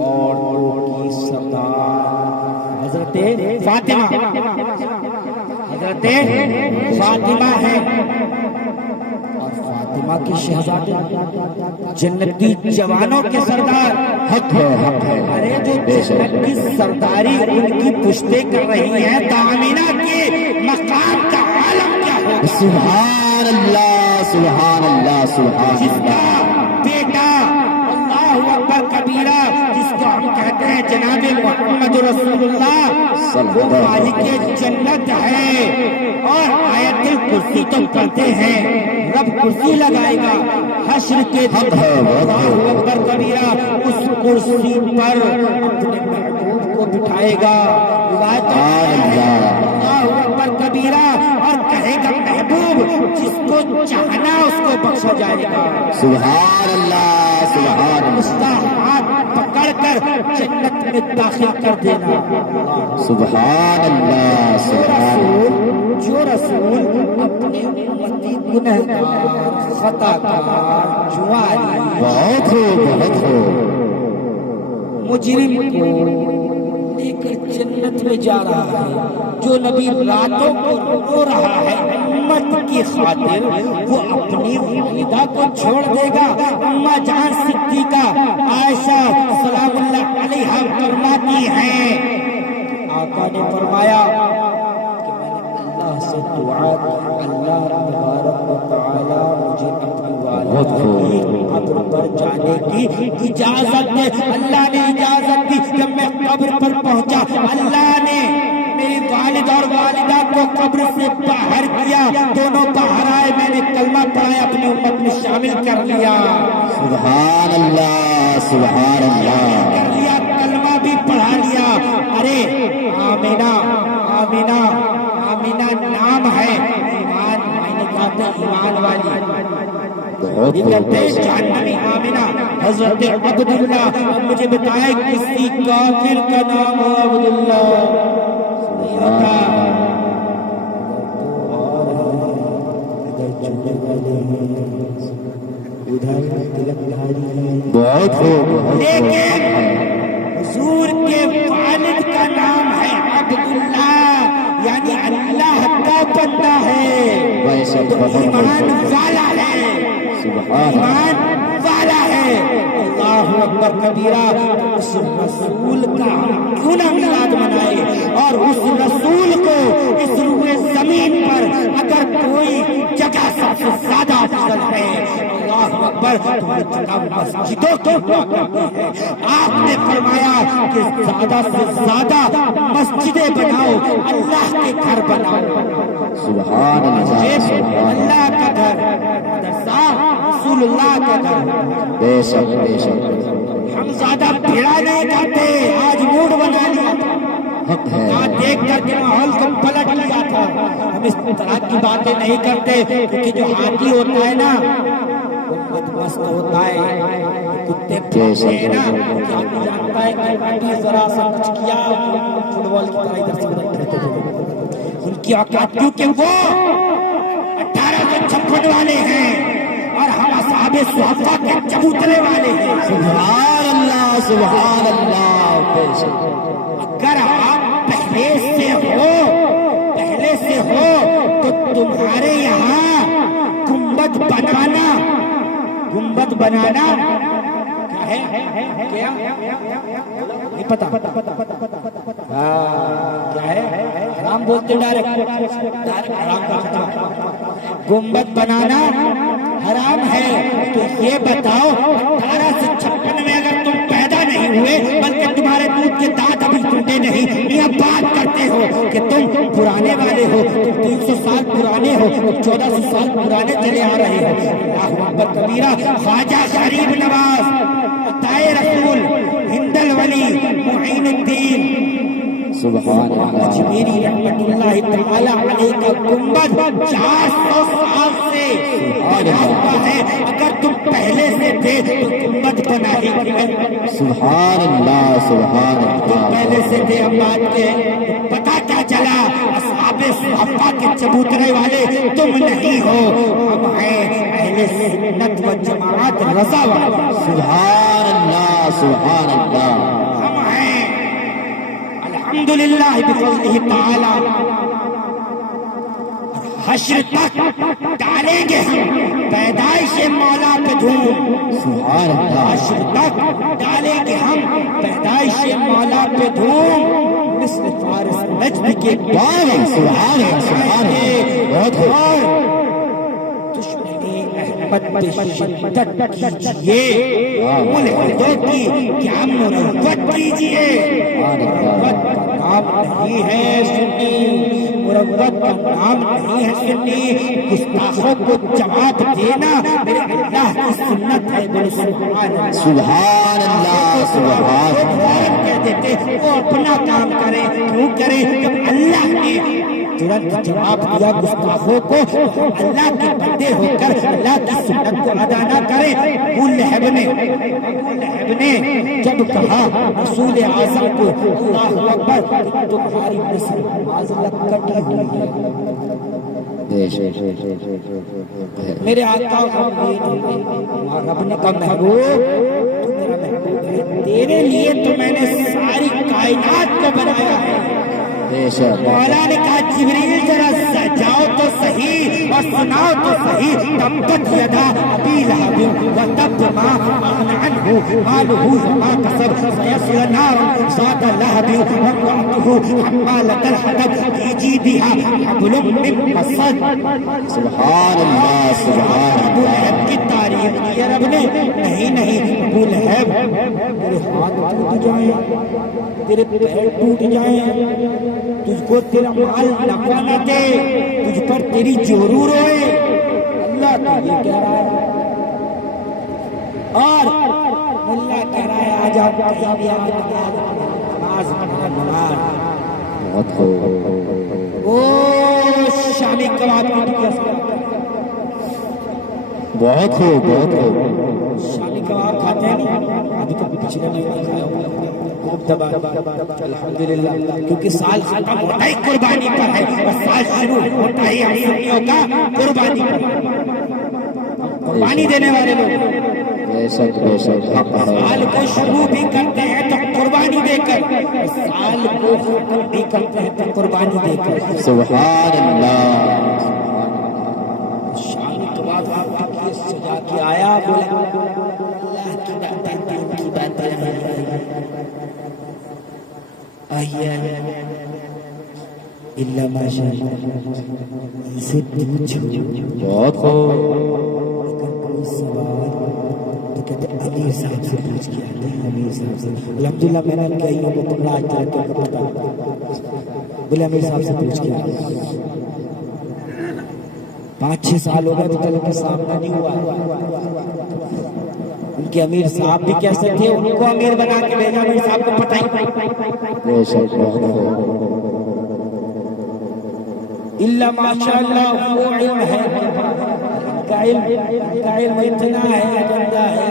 عورتوں کی سردار حضرت فاطمہ، حضرت فاطمہ ہے، اور فاطمہ کی شہزادی جنتی جوانوں کے سردار۔ حق ہے، حق ہے۔ ارے جو جنت کی سرداری ان کی پشتے کر رہی ہے، آمینہ کے مقام کا عالم کیا ہوگا؟ سبحان اللہ سبحان اللہ سبحان جس اللہ۔ کا بیٹا اللہ اکبر کبیرہ، جس کو ہم کہتے ہیں جناب محمد رسول اللہ، وہ مالک جنت ہے، اور آیت الکرسی تو پڑھتے ہیں، رب کرسی لگائے گا حشر کے دن، اللہ اکبر کبیرہ اس کرسی پر اپنے محبوب کو بٹھائے گا، اللہ اکبر کبیرہ، اور کہے گا محبوب جس کو چاہنا اس کو بخشا جائے گا، سبحان اللہ سبحان اس کا ہاتھ پکڑ کر جنت میں داخل کر دینا۔ سبحان اللہ سبحان اللہ۔ جو رسول اپنے امتی گنہگار، خطاکار، جواری، بہت ہو بہت ہو، مجرم کو لے کر جنت میں جا رہا ہے، جو نبی راتوں کو رو رہا ہے امت کی خاطر، وہ اپنی والدہ کو چھوڑ دے گا؟ اما جان صدیقہ عائشہ سلام اللہ علیہا فرماتی ہیں، آقا نے فرمایا کہ میں نے اللہ سے دعا کی، اللہ تبارک و تعالی مجھے اپنی والدہ کی قبر پر جانے کی اجازت دے۔ اللہ نے اجازت دی، جب میں قبر پر پہنچا اللہ نے میری والد اور والدہ کو قبر سے باہر کیا، دونوں باہر آئے، میں نے کلمہ پڑھا، اپنی امت میں شامل کر لیا، سبحان اللہ سبحان اللہ۔ کر لیا، کلمہ بھی پڑھا لیا۔ ارے آمینہ، آمینہ، آمینہ نام ہے، ایمان، میں نے کہا تھا ایمان والی، جہنمی آمینہ حضرت عبداللہ۔ مجھے بتائے کسی کافر کا نام ہو عبداللہ نہیں ہوتا، بہت ہو، لیکن حضور کے والد کا نام ہے عبداللہ، یعنی اللہ کا بندہ ہے، تو ایمان والا ہے، ایمان والا ہے۔ اللہ اکبر کبیرہ، اس رسول کا کیوں نہ میلاد منائے، اور اس رسول کو اس روئے زمین پر اگر کوئی جگہ سب سے زیادہ افضل ہے، اللہ اکبر، تو وہ جگہ مسجدوں کی ہوا کرتی ہے۔ آپ نے فرمایا کہ زیادہ سے زیادہ مسجدیں بناؤ، اللہ کے گھر بناؤ، سبحان اللہ سبحان اللہ کا گھر، مدرسہ رسول اللہ کا گھر۔ بے شک بے شک۔ ہم زیادہ بھیڑا نہیں کرتے، آج موڈ بنا لیا، حق ہے. دیکھ کر کے ماحول کو پلٹ لیا تھا. ہم اس طرح کی باتیں نہیں کرتے کیونکہ جو حاکی ہوتا ہے نا وہ بدمست ہوتا ہے. کتے کھاتے ہیں نا کیا جانتا ہے کہ حاکی ذرا سا کچھ کیا فٹ بال کی طرح ادھر سے ادھر کرتے تھے. ان کی اوقات کیونکہ وہ 1856 والے ہیں اور ہم اصحاب صحفہ کے چبوترے والے ہیں. سبحان اللہ سبحان اللہ. اگر آپ پہلے سے ہو تو تمہارے یہاں گنبد بنانا کیا ہے کیا نہیں پتا کیا ہے حرام بولتے ڈائریکٹ حرام کا گنبد بنانا حرام ہے. تو یہ بتاؤ 1856 میں اگر تم پیدا نہیں ہوئے بلکہ تمہارے دودھ کے دانت ابھی ٹوٹے نہیں یہ بات کرتے ہو کہ تم پرانے والے ہو, تم 300 سال پرانے ہو, تم 1400 سال پرانے چلے آ رہے ہو. اللہ اکبر کبیرہ. خواجہ غریب نواز عطائے رسول ہندل ولی معین الدین سبحان اللہ اجمیری رحمت اللہ تعالی علیہ کا گنبد 400 سال سے بنا ہوا ہے. اگر تم پہلے سے تھے تو گنبد بنا ہی کیوں؟ سبحان اللہ سبحان تم اللہ. پہلے سے تھے ہم بات کے پتا کیا چلا اصحاب صحفہ کے چبوترے والے تم نہیں ہو, ہم ہیں اہل سنت و جماعت رضا والے. سبحان اللہ سبحان اللہ. ہم ہیں الحمدللہ بفضلہ تعالی حشر تک ڈالیں گے ہم پیدائش مولا پہ دھوم. سبحان اللہ. حشر تک ڈالیں گے ہم پیدائش مولا پہ دھوم مثل فارس نجد کے سبحان اللہ سبحان اللہ. بہت خوب. دشمنی احمد پہ شدت کیجئے ملحدوں کی کیا مروت کیجئے. مروت کا نام نہیں ہے سنی, مروت کا نام نہیں ہے سنی. گستاخوں کو جواب دینا میرے اللہ کی سنت ہے. بولے سبحان اللہ سبحان اللہ سبحان اللہ. کہہ دیتے وہ اپنا کام کرے. کیوں کرے جب اللہ نے ترنت جواب دیا گستاخوں کو, اللہ کے بندے ہو کر اللہ کی سنت کو ادا نہ کرے. ابو لہب نے جب کہا رسول اعظم کو اللہ اکبر تمہاری نسل معذرت کٹی ہوئی ہے. میرے آقا رب نے کہا محبوب تو میرا محبوب ہے, تیرے لیے تو میں نے ساری کائنات کو بنایا ہے. مولا نے کہا جبریل ذرا سجاؤ تو صحیح اور سناؤ تو صحیح. تبت یدا ابی لہب وتب ما اغنى عنه ماله وما كسب سيصلى نارا ذات لهب وامرأته حمالة الحطب في جيدها حبل من مسد. سبحان اللہ سبحان ابو اللہ. لہب کی تعریف کی ہے رب نے. نہیں ابو لہب تیرے ہاتھ ٹوٹ جائیں, تیرے پیر ٹوٹ جائیں, تجھ کو تیرا مال نفع نہ دے, تجھ پر تیری جورو روئے. اللہ تو یہ کہہ رہا ہے اور اللہ کہہ رہا ہے آج آپ کہیں بھی آگے نماز نماز. بہت خوب. او شامی کباب کی ٹکیا بہت خوب بہت خوب. شامی کباب کھاتے ہیں نہیں ابھی تو پچھلے مہینے کھایا خوب دبا. الحمدللہ کیونکہ سال ختم ہوتا ہی قربانی پر ہے اور سال شروع ہوتا ہی ہم سنیوں کا قربانی پر. قربانی دینے والے لوگ بے شک بے شک حق ہے. سال کو شروع بھی کرتے ہیں تو قربانی دے کر, سال کو ختم بھی کرتے ہیں تو قربانی دے کر. سبحان اللہ. شامی کباب آپ کی سجا کے آیا بولا اللہ کی باتیں دین کی باتیں آئیے اللہ ماشاء اللہ اسے پوچھو بہت خوب. اگر کوئی سوال تو کہتے امیر صاحب سے پوچھ کے آتے ہیں. امیر صاحب سے الحمدللہ میں نے کہی ہوں تم آج تک کو پتا بولے امیر صاحب سے پوچھ کے آتے ہیں. 5-6 سال ہو گئے تو کل کا سامنا نہیں ہوا. ان کے امیر صاحب بھی کیسے تھے، ان کو امیر بنا کے بھیجا، امیر صاحب کو پتہ ہی اللہ ماشاء اللہ وہ علم ہے، ان کا علم اتنا ہے گندا ہے۔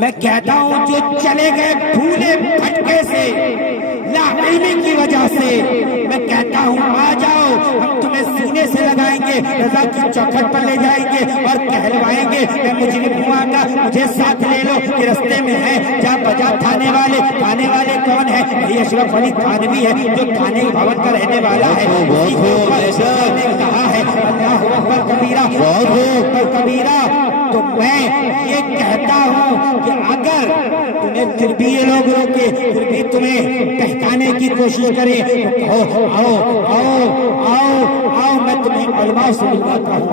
میں کہتا ہوں جو چلے گئے بھولے بھٹکے سے، لا علمی کی وجہ سے، میں کہتا ہوں آ جاؤ، ہم تمہیں سینے سے لگائیں گے، رضا کی چوکھٹ پر لے جائیں گے اور کہلوائیں گے میں مجرم ہوں، آقا مجھے ساتھ لے لو کہ رستے میں ہے جا بجا تھانے والے کون ہے؟ یہ اشرف علی تھانوی ہے جو تھانے بھون کا رہنے والا ہے، اسی کے اوپر نے کہا ہے اللہ اکبر کبیرہ، اکبر کبیرہ۔ تو میں یہ کہتا ہوں کہ اگر تمہیں پھر بھی یہ لوگ روکے، پھر بھی تمہیں بہکانے کی کوشش کرے، آؤ آؤ آؤ آؤ آؤ میں تمہیں علماء سے ملواتا ہوں،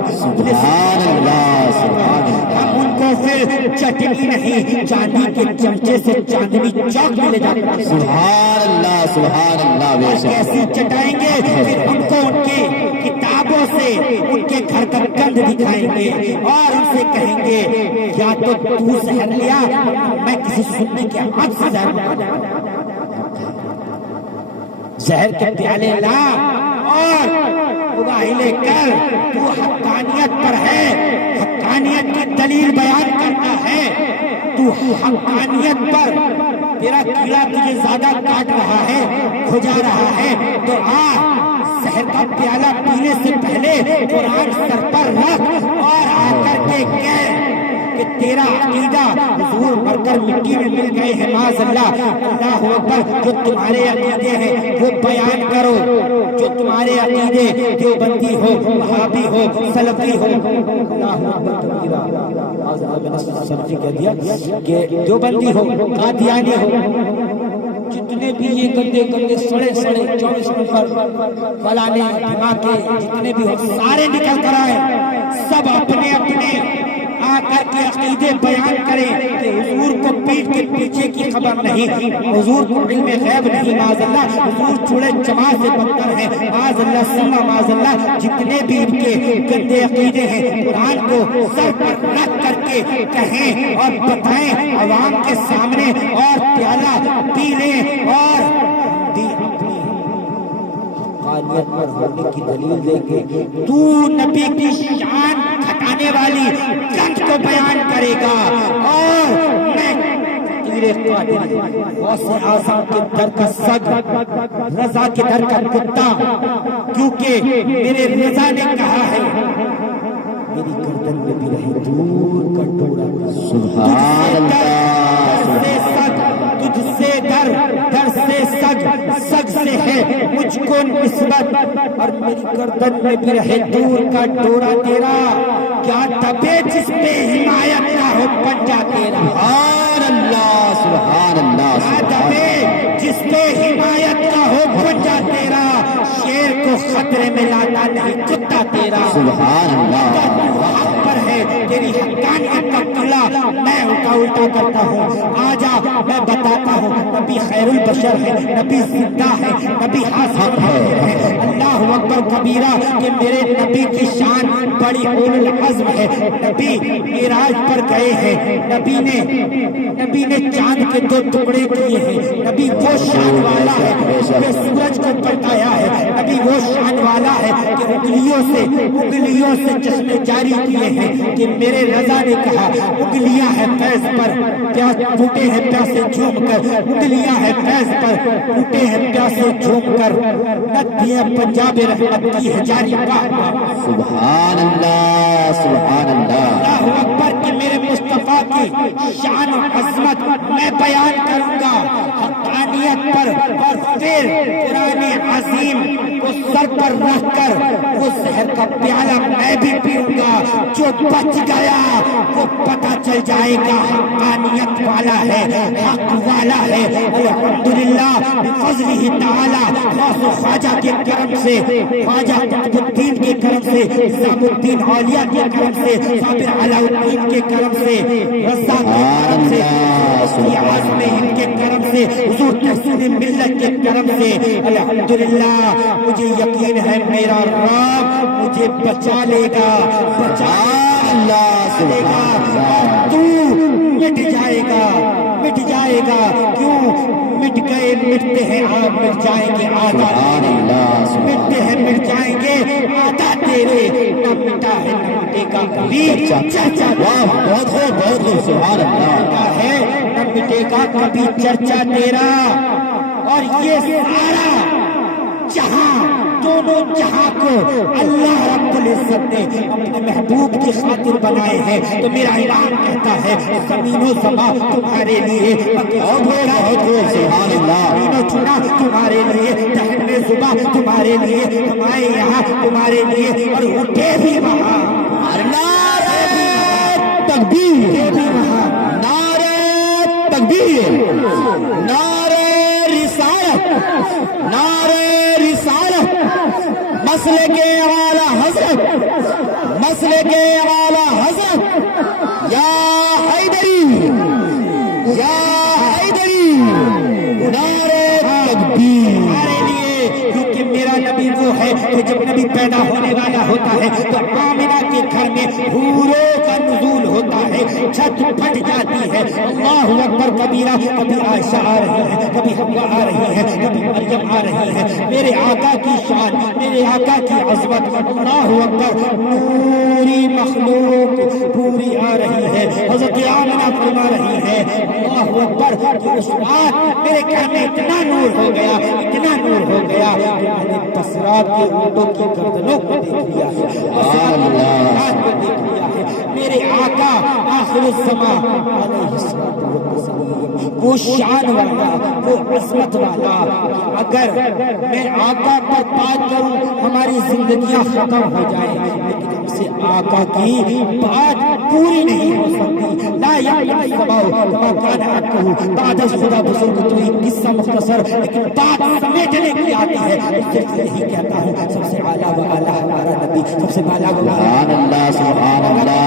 ہم ان کو پھر چٹنی نہیں چاندی کے چمچے سے چاندنی چوک میں لے جاتے ہیں، سبحان اللہ سبحان اللہ، کیسی چٹائیں گے، پھر ان کو ان کی کتابوں سے ان کے گھر کا گند دکھائیں گے اور ان سے کہیں گے یا تو زہر لیا، میں کسی سننے کے حق سے زہر کے پیالے لا اور گواہی لے کر تو حقانیت پر ہے، حقانیت کی دلیل بیان کرتا ہے، تو حقانیت پر تیرا کیڑا تجھے زیادہ کاٹ رہا ہے، کھجا رہا ہے، تو زہر کا پیالہ پینے سے پہلے قرآن سر پر رکھ اور آ کر کے کہہ کہ تیرا عقیدہ حضور مر کر مٹی میں مل گئے ہیں، معاذ اللہ، اللہ اکبر، جو تمہارے عقیدے ہیں وہ بیان کرو، جو تمہارے عقیدے دیوبندی ہو، وہابی ہو، سلفی ہو، اللہ اکبر کبیرہ، سلفی کہہ دیا کہ دیوبندی ہو، قادیانی ہو، جتنے بھی یہ گندے سڑے 24 نفر فلانے دھماکے جتنے بھی ہو سارے نکل کر آئے، سب اپنے اپنے آ کر کے عقیدے بیان کریں کہ حضور کو پیٹ کے پیچھے کی خبر نہیں، حضور کو علم غیب نہیں، معاذ اللہ، حضور چوڑے جماعت سے بدتر ہیں، معاذ اللہ سیما، معاذ اللہ، جتنے بھی ان کے گندے عقیدے ہیں قرآن کو سر پر رکھ کر کے کہیں اور بتائیں عوام کے سامنے اور پیالہ پی لیں اور حقانیت پر ہونے کی دلیل دیں گے۔ تو نبی کی شان گھٹانے والی گند کو بیان کرے گا اور میں تیرے قاتل غوث اعظم کے در کا سگ، رضا کے در کا کتا، کیونکہ میرے رضا نے کہا ہے میری گردن میں بھی رہے دور کا ٹوڑا، سبحان اللہ، تجھ سے در سے سگ سے ہے مجھ کو نسبت، اور میری گردن میں بھی رہے دور کا ڈورا تیرا، کیا دبے جس پہ حمایت نہ ہو پنجا تیرا، سبحان اللہ سبحان اللہ، کیا دبے جس پہ حمایت نہ ہو پنجا تیرا، شیر کو خطرے میں لاتا نہیں کتا تیرا، سبحان اللہ، حق پر ہے تیری حقانیت کا قلعہ میں الٹا کرتا ہوں، آجا میں بتاتا ہوں نبی خیر البشر ہے، نبی زندہ ہے، نبی حاضر ہے، اللہ اکبر کبیرہ، کہ میرے نبی کی شان بڑی اولو العزم ہے، نبی معراج پر گئے ہیں، نبی نے چاند کے 2 ٹکڑے کیے ہیں، نبی وہ شان والا ہے کہ سورج کو پلٹایا ہے، نبی وہ شان والا ہے کہ انگلیوں سے چشمے جاری کیے ہیں، کہ میرے رضا نے کہا انگلیاں ہے فیض پر ٹوٹے ہیں پیاسے جھوم کر، انگلیاں ہے فیض پر ٹوٹے ہیں پیاسے جھوم کر، ندیاں پنجاب رحمت کی ہے جاری باہ، سبحان اللہ سبحان اللہ، اللہ اکبر، کہ میرے مصطفیٰ کی شان و عظمت میں بیان کروں گا حقانیت پر، اور پھر قرآن عظیم کو سر پر رکھ کر وہ زہر کا پیالہ میں بھی پیوں گا، جو بچ گیا وہ پتہ چل جائے گا حقانیت والا ہے، حق والا ہے، الحمدللہ بفضلہ تعالی، غوث و خواجہ کے کرم سے، خواجہ قطب الدین کے کرم سے، نظام الدین اولیاء کے کرم سے، صابر علاء الدین کے کرم سے، رضا کے کرم سے، اعظم ہند کے کرم سے، حضور تحسین ملت کے کرم سے، الحمدللہ مجھے یقین ہے میرا رب مجھے بچا لے گا، بچا تو مٹ جائے گا، مٹ جائے گا، کیوں مٹ گئے مٹتے ہیں آپ، مٹ جائیں گے آدھا تیرے، مٹتے ہیں مٹ جائیں گے آدھا تیرے، نہ مٹا ہے نہ مٹے گا کبھی چرچا، بہت خوب سبحان اللہ ہے نہ مٹے گا کبھی چرچا تیرا۔ اور یہ سارا جہاں، دونوں جہاں کو اللہ رب العزت نے اپنے محبوب کی خاطر بنائے ہیں، تو میرا اعلان کہتا ہے زمین و زمان تمہارے لیے، زمین و چنا تمہارے لیے، دہنے زباں تمہارے لیے، ہمارے یہاں تمہارے لیے، اور اٹھے بھی وہاں نعرہ تکبیر، نعرہ تکبیر، نعرہ رسالت، نعرہ رسالت، مسلک اعلی حضرت، مسلک اعلی حضرت، یا حیدری، یا حیدری، نعرہ تکبیر۔ ہمارے لیے، کیونکہ میرا نبی وہ ہے کہ جب نبی پیدا ہونے والا ہوتا ہے تو آمنہ کے گھر میں حوروں کا نزول ہوتا ہے، چھت پھٹ جاتی ہے، اللہ اکبر کبیرہ، کبھی عائشہ آ رہی ہے، کبھی حوا آ رہی ہے، کبھی مریم آ رہی ہے، میرے آقا کی شان، میرے آقا کی عظمت، اللہ اکبر، پوری مخلوق پوری آ رہی ہے، حضرت آمنہ فرما رہی ہے اللہ اکبر کہ اس رات میرے گھر میں اتنا نور ہو گیا، اتنا نور ہو گیا کہ میں نے بصرات کے اونٹوں کی گردنوں کو دیکھ لیا ہے، بصرات کو دیکھ لیا ہے، میرے آقا آخر الزمان علیہ السلام، وہ شان والا، وہ عظمت والا، اگر میں آقا پر بات کروں ہماری زندگیاں ختم ہو جائیں، لیکن ہم سے آقا کی بات پوری نہیں ہو سکتی۔ لا یعلم السماء ما کان حقہ، بعد از خدا بزرگ تو ایک قصہ مختصر لیکن بات سمیٹنے کی آتی ہے، صرف یہی کہتا ہوں سب سے اعلیٰ و اعلیٰ ہمارا نبی، سب سے اعلیٰ و اعلیٰ سبحان اللہ،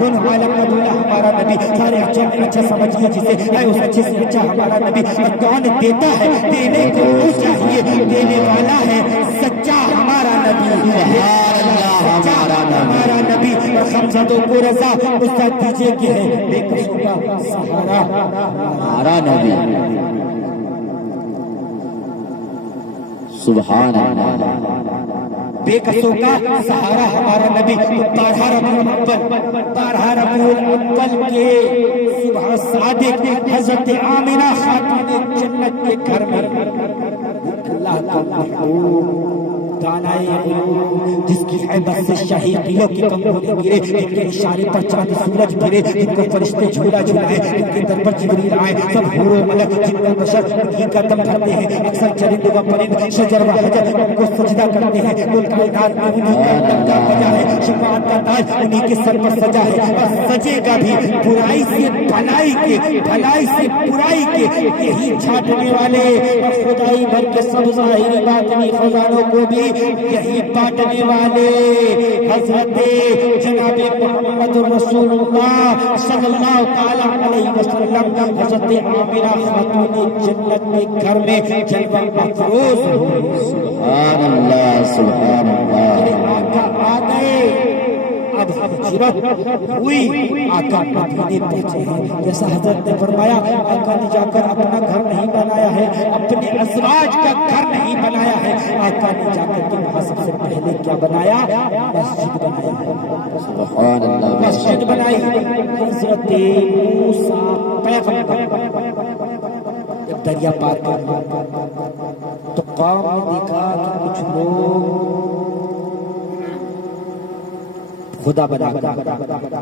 دونوں عالم کا دولا ہمارا نبی، سارے اچھے میں اچھا سمجھیے جسے ہے اس اچھے سے اچھا ہمارا نبی، اور کون دیتا ہے دینے کو چاہیے، دینے والا ہے سچا ہمارا نبی، سچا ہمارا نبی، اور خمسدوں کو رضا استاد دیجیے کہ ہے بے کسوں کا سہارا ہمارا نبی، سبحان اللہ، بے کسوں کا سہارا ہمارا نبی۔ 12 ربیع الاول، 12 ربیع الاول کے صبح صادق حضرت آمنہ خاتون جنت کے گھر میں اللہ کا محبوب دانائے غیوب، جس کی حیبت سے شاہی قلعوں کے کمرے گرے، جن کے اشارے پر چاند سورج گرے، جن کو فرشتے جھولا جھولائے، جن کے در پر جبریل آئے، سب حور و ملک جن و بشر انہی کا دم بھرتے ہیں، اکثر چرند و پرند شجر و حجر ان کو سجدہ کرتے ہیں، کل کائنات میں انہی کا دم کا بجا ہے، شفاعت کا تاج انہی کے سر پر سجا ہے، اور سجے گا بھی برائی سے بھلائی کے، بھلائی سے برائی کے، یہی چھانٹنے والے اور خدائی بھر کے سب ظاہری باطنی خزانوں کو بھی یہی بانٹنے والے حضرت جناب محمد رسول اللہ صلی اللہ تعالی علیہ وسلم، حضرت آمنہ خاتون جنت کے گھر میں جلوہ افروز ہوئے۔ سبحان اللہ، سبحان اللہ، آقا آ گئے، اب ہجرت ہوئی، آقا مدینے پہنچے ہیں، جیسا حضرت نے فرمایا آقا نے جا کر اپنا گھر نہیں بنایا ہے، اپنے ازواج کا گھر نہیں بنایا ہے، آقا نے جا کر کے وہاں سب سے پہلے کیا بنایا؟ مسجد بنایا، سبحان اللہ، مسجد بنائی۔ حضرت موسیٰ پیغمبر جب دریا پار کرنا تو قوم نے دیکھا کہ کچھ لوگ خدا بنا کر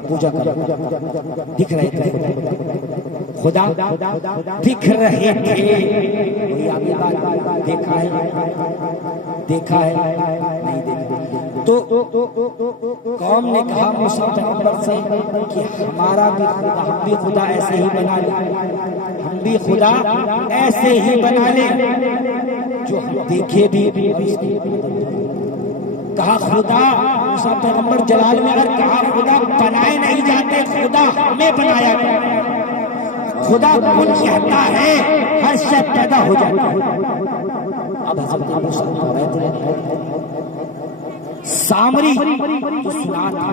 پوجا کر دکھ رہے تھے، خدا دکھ رہے تھے، وہی آگے بات دیکھا ہے، دیکھا ہے نہیں دیکھا، تو قوم نے کہا موسیٰ پیغمبر سے کہ ہمارا بھی خدا، ہم بھی خدا ایسے ہی بنا لیں، ہم بھی خدا ایسے ہی بنا لیں جو ہم دیکھے بھی اور اس کی کہا خدا، موسیٰ پیغمبر جلال میں اور کہا خدا بنائے نہیں جاتے، خدا ہمیں بنایا گیا، خدا کن کہتا ہے ہر شے پیدا ہو جاتا ہے۔ اب حضرت موسیٰ سامری جو سنا تھا،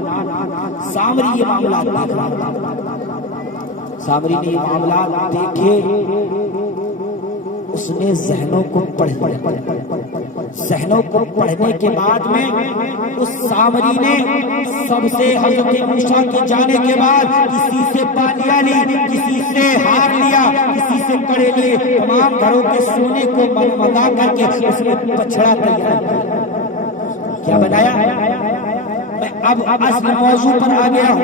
سامری یہ معاملات دیکھ رہا تھا، سامری نے یہ معاملات دیکھے، اس نے ذہنوں کو پڑھا، ذہنوں کو پڑھنے کے بعد میں اس سامری نے سب سے حضرت موسیٰ کے جانے کے بعد کسی سے پالیا لی، کسی سے ہار لیا، کسی سے کڑے لیے، تمام گھروں کے سونے کو منگا کر کے اس نے بچڑا تیار کیا بنایا۔ میں اب اصل موضوع پر آ گیا ہوں،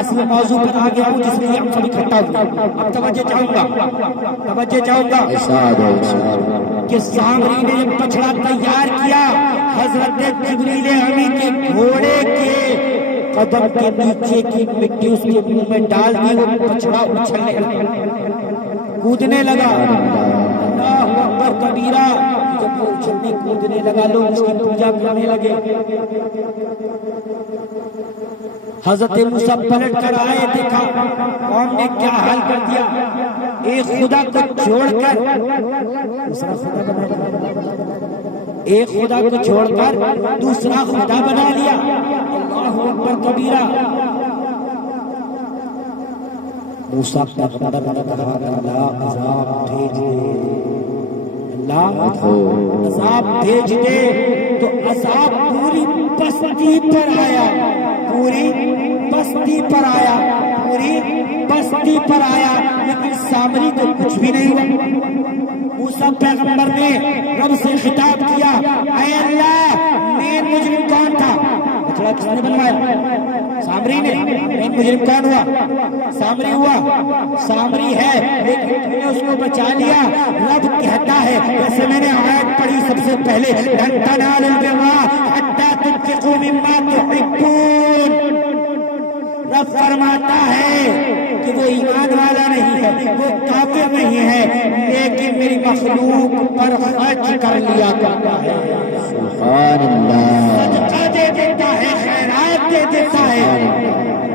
اصل موضوع پر آ گیا ہوں جس لیے ہم سب اکٹھا ہوئے۔ اب توجہ چاہوں گا کہ سامری نے جب بچڑا تیار کیا، حضرت جبریل امین کے گھوڑے کے قدم کے نیچے کی مٹی اس کے منہ میں ڈال دی، وہ بچڑا اچھلنے لگا، کودنے لگا۔ اللہ اکبر کبیرہ، جب وہ اچھلنے کودنے لگا لوگ اس کی پوجا کرنے لگے۔ حضرت موسیٰ پلٹ کر آئے، دیکھا قوم نے کیا حال کر دیا، ایک خدا کو چھوڑ کر دوسرا خدا بنا لیا، ایک خدا کو چھوڑ کر دوسرا خدا بنا لیا۔ اللہ اکبر کبیرہ۔ موسیٰ پیغمبر نے کہا اللہ عذاب بھیج دے، اللہ عذاب بھیج دے، تو عذاب پوری بستی پر آیا، پوری بستی پر آیا، پوری بستی پر آیا، لیکن سامری تو کچھ بھی نہیں ہوا۔ موسیٰ پیغمبر نے رب سے خطاب کیا، اے اللہ مین مجرم کون تھا؟ بچڑا کس نے بنوایا؟ سامری نے۔ مین مجرم کون ہوا؟ سامری ہوا، سامری ہے، لیکن تم نے اس کو بچا لیا۔ رب کہتا ہے، جیسے میں نے آیت پڑھی سب سے پہلے، لن تنالوا البر حتی تنفقوا مما تحبون۔ رب فرماتا ہے کہ وہ ایمان والا نہیں ہے، وہ کافر نہیں ہے، لیکن میری مخلوق پر خرچ کر لیا کرتا ہے، سبحان اللہ، صدقہ دے دیتا ہے، خیرات دے دیتا ہے،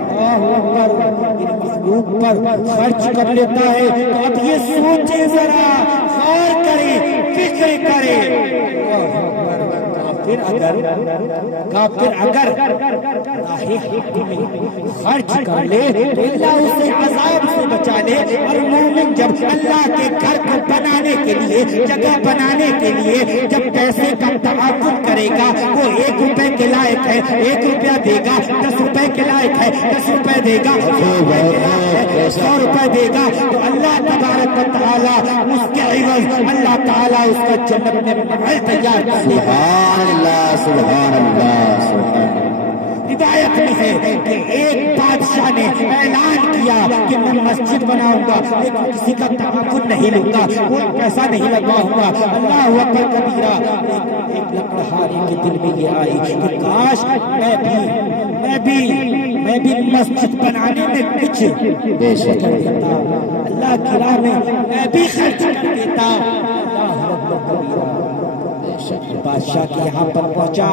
اللہ اکبر، میری مخلوق پر خرچ کر لیتا ہے۔ تو اب یہ سوچے ذرا، غور کرے، فکر کرے، کافر اگر راہ حق میں خرچ کر لے تو اللہ اسے عذاب سے بچا لے، اور مومن جب اللہ کے گھر کو بنانے کے لیے، جگہ بنانے کے لیے جب پیسے کا تعاون کرے گا، وہ 1 روپے کے لائق ہے 1 روپیہ دے گا، 10 روپے کے لائق ہے 10 روپے دے گا، 100 روپے دے گا، تو اللہ تبارک و تعالیٰ اس کے عوض اللہ تعالیٰ اس کا جنت میں محل تیار کر دے گا۔ سبحان اللہ، سبحان اللہ۔ ہدایت میں ہے کہ ایک بادشاہ نے اعلان کیا کہ میں مسجد بناؤں گا، لیکن کسی کا تعاون نہیں لوں گا، کوئی پیسہ نہیں لگواؤں گا۔ اللہ اکبر کبیرہ۔ ایک لکڑہاری کے دل میں یہ آئی کہ کاش میں بھی مسجد بنانے میں کچھ کر دیتا، اللہ کی راہ میں بھی خرچ کر دیتا۔ اللہ اکبر کبیرہ۔ بادشاہ کے یہاں پر پہنچا،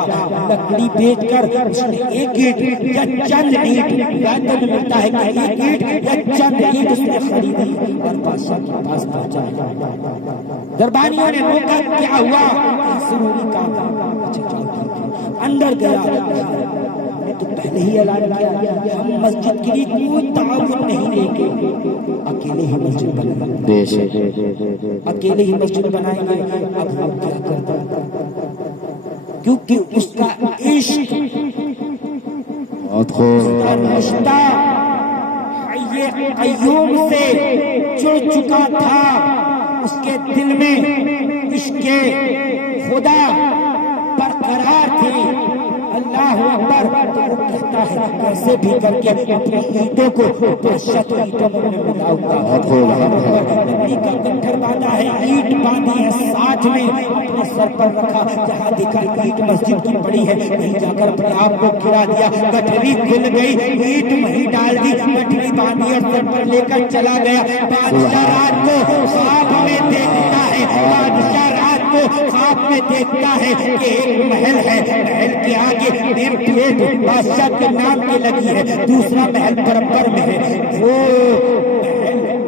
لکڑی بیچ کر اس نے 1 اینٹ یا چند اینٹ، رائتوں میں ملتا ہے کہ 1 اینٹ یا چند اینٹ اس نے خریدی اور بادشاہ کے پاس پہنچا۔ دربانیوں نے روکا، کیا ہوا؟ ضروری کام ہے۔ اندر گیا، تو پہلے ہی اعلان کیا ہم مسجد کے لیے کوئی تعاون نہیں لیں گے، اکیلے ہی مسجد بنائیں گے، اکیلے ہی مسجد بنائیں گے۔ اب ہم کیا کرتے ہیں؟ کیونکہ اس کا عشق، اس کا رشتہ حی قیوم سے جڑ چکا تھا، اس کے دل میں عشق خدا برقرار تھی۔ اللہ اکبر۔ تو وہ کہتا ہے کیسے بھی کر کے اپنی اینٹوں کو بادشاہ کی اینٹوں میں ملاؤں گا۔ لکڑی کا گٹھر باندھا ہے، اینٹ باندھی ہے، ساتھ میں اپنے سر پر رکھا، جہاں دیکھا اینٹ مسجد کی پڑی ہے، وہیں جا کر اپنے آپ کو گرا دیا، گٹھری کھل گئی، اینٹ وہیں ڈال دی، گٹھری باندھی اور سر پر لے کر چلا گیا۔ بادشاہ رات کو خواب میں دیکھتا ہے، بادشاہ رات کو خواب میں دیکھتا ہے کہ ایک محل ہے، محل کے آگے نیم پلیٹ بادشاہ کے نام کی لگی ہے، دوسرا محل برابر میں ہے، وہ محل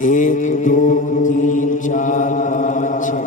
1 2 3 4 5 6।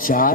4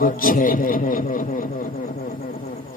2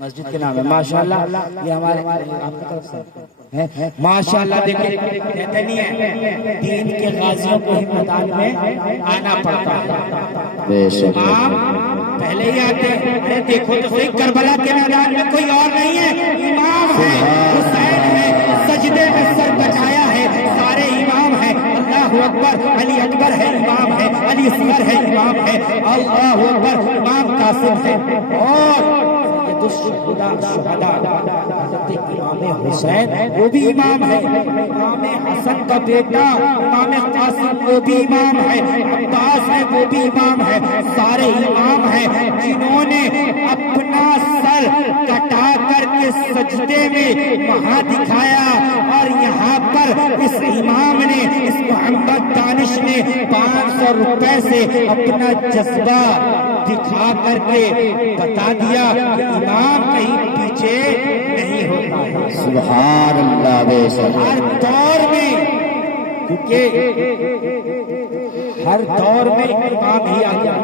مسجد کے نام ہے ماشاءاللہ. یہ ہمارے آپ کی طرف سے ہے ماشاءاللہ. دیکھیں کہتے نہیں ہے دین کے غازیوں کو ہی میدان میں آنا پڑتا ہے. امام پہلے ہی آتے ہیں. ارے دیکھو تو صحیح کربلا کے میدان میں کوئی اور نہیں ہے, امام ہے, حسین ہے, سجدے میں سر بچایا ہے, سارے امام ہیں. اللہ اکبر, علی اکبر ہے امام ہے, علی اصغر ہے امام ہے, اللہ اکبر, امام قاسم ہے, اور حضرت امام حسین وہ بھی امام ہے, امام حسن کا بیٹا امام قاسم وہ بھی امام ہے, عباس ہے وہ بھی امام ہے. سارے امام ہیں جنہوں نے اپنا سر کٹا کر کے سجدے میں وہاں دکھایا, اور یہاں پر اس امام نے, اس محمد دانش نے 500 روپے سے اپنا جذبہ دکھا کر کے بتا دیا کہ امام کہیں پیچھے نہیں ہوتا ہے. سبحان اللہ. بے شک ہر دور میں, کیونکہ ہر دور میں امام ہی آ گیا.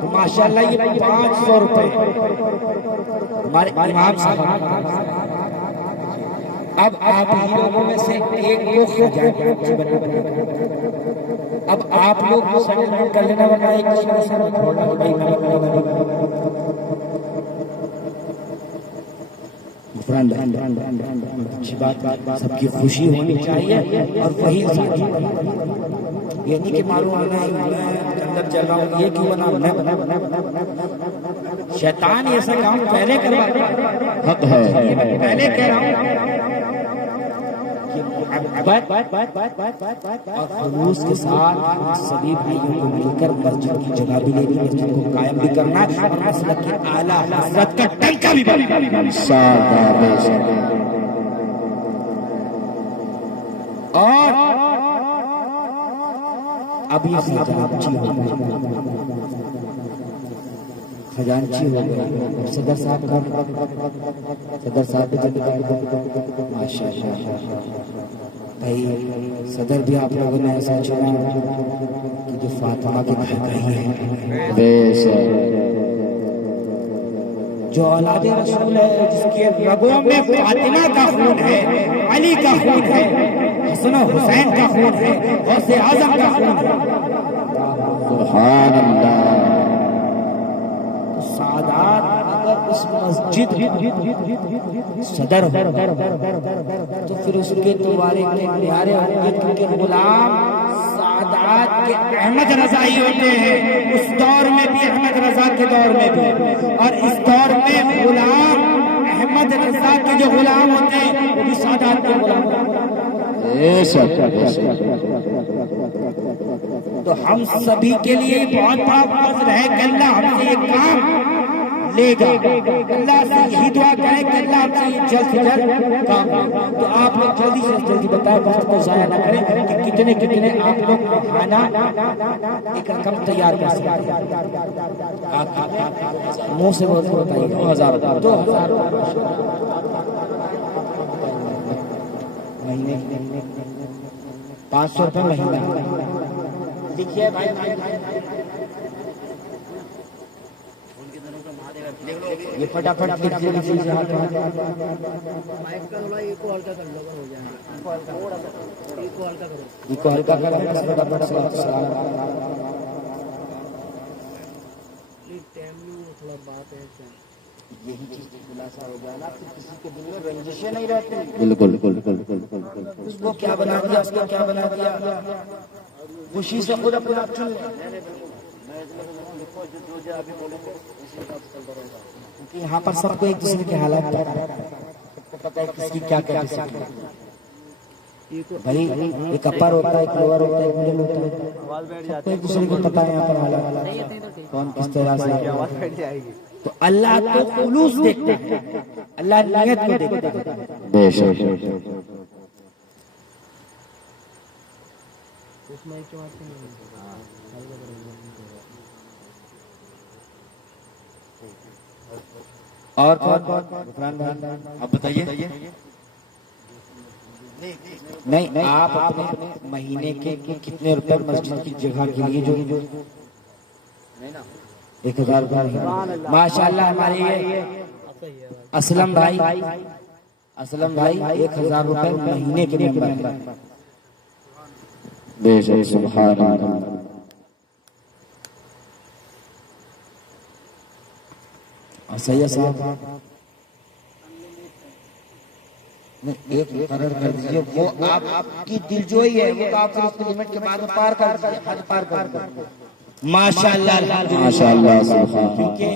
تو ماشاءاللہ یہ 500 روپے ہمارے امام صاحب. اب آپ لوگوں میں سے ایک کو اب آپ لوگ سیٹلمنٹ کر لینا, ورنہ ایک دوسرے سے چھوڑنا اچھی بات, سب کی خوشی ہونی چاہیے. اور وہی یہ نہیں کہ معلوم ہونا اندر چل رہا ہوں, یہ کیوں بنا, میں شیطان یہ سا کام پہلے کروا, حق ہے. پہلے کہہ رہا ہوں اور خلوص کے ساتھ سبھی بھائیوں کو مل کر مسجد کی جگہ بھی لینی, مسجد کو قائم بھی کرنا, اور مسلک کی اعلیٰ حضرت کا ٹنکا بھی بننا. اور ابھی خزانچی ہو گئے, صدر صاحب ماشاءاللہ بھائی, صدر بھی آپ لوگوں نے ایسا چنا کہ جو فاطمہ کے بھائی ہیں, جو اولاد رسول ہے, جس کے رگوں میں فاطمہ کا خون ہے, علی کا خون ہے, حسن و حسین کا خون ہے, غوث اعظم کا خون ہے. سبحان اللہ. سعادات اگر اس مسجد صدر ہو تو پھر اس کے دوبارے کے نیارے ہوں, کیونکہ غلام سعادات کے احمد رضا ہی ہوتے ہیں. اس دور میں بھی احمد رضا کے دور میں بھی, اور اس دور میں غلام احمد رضا کے جو غلام ہوتے ہیں وہ بھی سعادات کے غلام ہوتے ہیں. تو ہم سبھی کے لیے بہت بڑا فضل ہے کہ اللہ ہم سے یہ کام لے گا. اللہ سے یہی دعا کریں کہ اللہ ہم سے یہ جلد سے جلد کام لے. تو آپ لوگ جلدی سے جلدی بتائیں, وقت کو ضائع نہ کریں, کہ کتنے کتنے آپ لوگ کھانا ایک رقم تیار کر سکتے ہیں. منہ سے بہت بتائیے. 2000 مہینے 500 روپے مہینہ. دیکھیے بھائی, یہ فٹافٹ لکھ دیجیے. کو ہلکا یہی چیز خلاصہ ہو جائے نا, کسی کے دل میں رنجشیں نہیں رہتی. بالکل. اس کو کیا بنا دیا, اس کو کیا بنا دیا, خوشی سے خود اپنا چن لیں. کیونکہ یہاں پر سب کو ایک دوسرے کے حالات پتا ہے, کس کی کیا کیا بھائی. ایک اپر ہوتا ہے, ایک لوور ہوتا ہے, ایک مڈل ہوتا ہے, سب کو ایک دوسرے کو پتا ہے یہاں پر حالات کون کس طرح سے. تو اللہ تو خلوص دیکھتا ہے, اللہ نیت کو دیکھتا ہے. بے شک. اور آپ بتائیے. نہیں, آپ اپنے مہینے کے کتنے روپے مسجد کی جگہ کے لیے جو 1000 روپے ماشاءاللہ ہمارے یہ اسلم بھائی 1000 روپے مہینے کے ممبر ہیں. بے شک سبحان اللہ. اور سید صاحب ایک مقرر کر دیجیے، وہ آپ کی دلجوئی ہے، وہ آپ اس لمٹ کے بعد پار کر دیجیے، حد پار کر دیجیے. ماشاءاللہ ماشاءاللہ سبحان اللہ. کیونکہ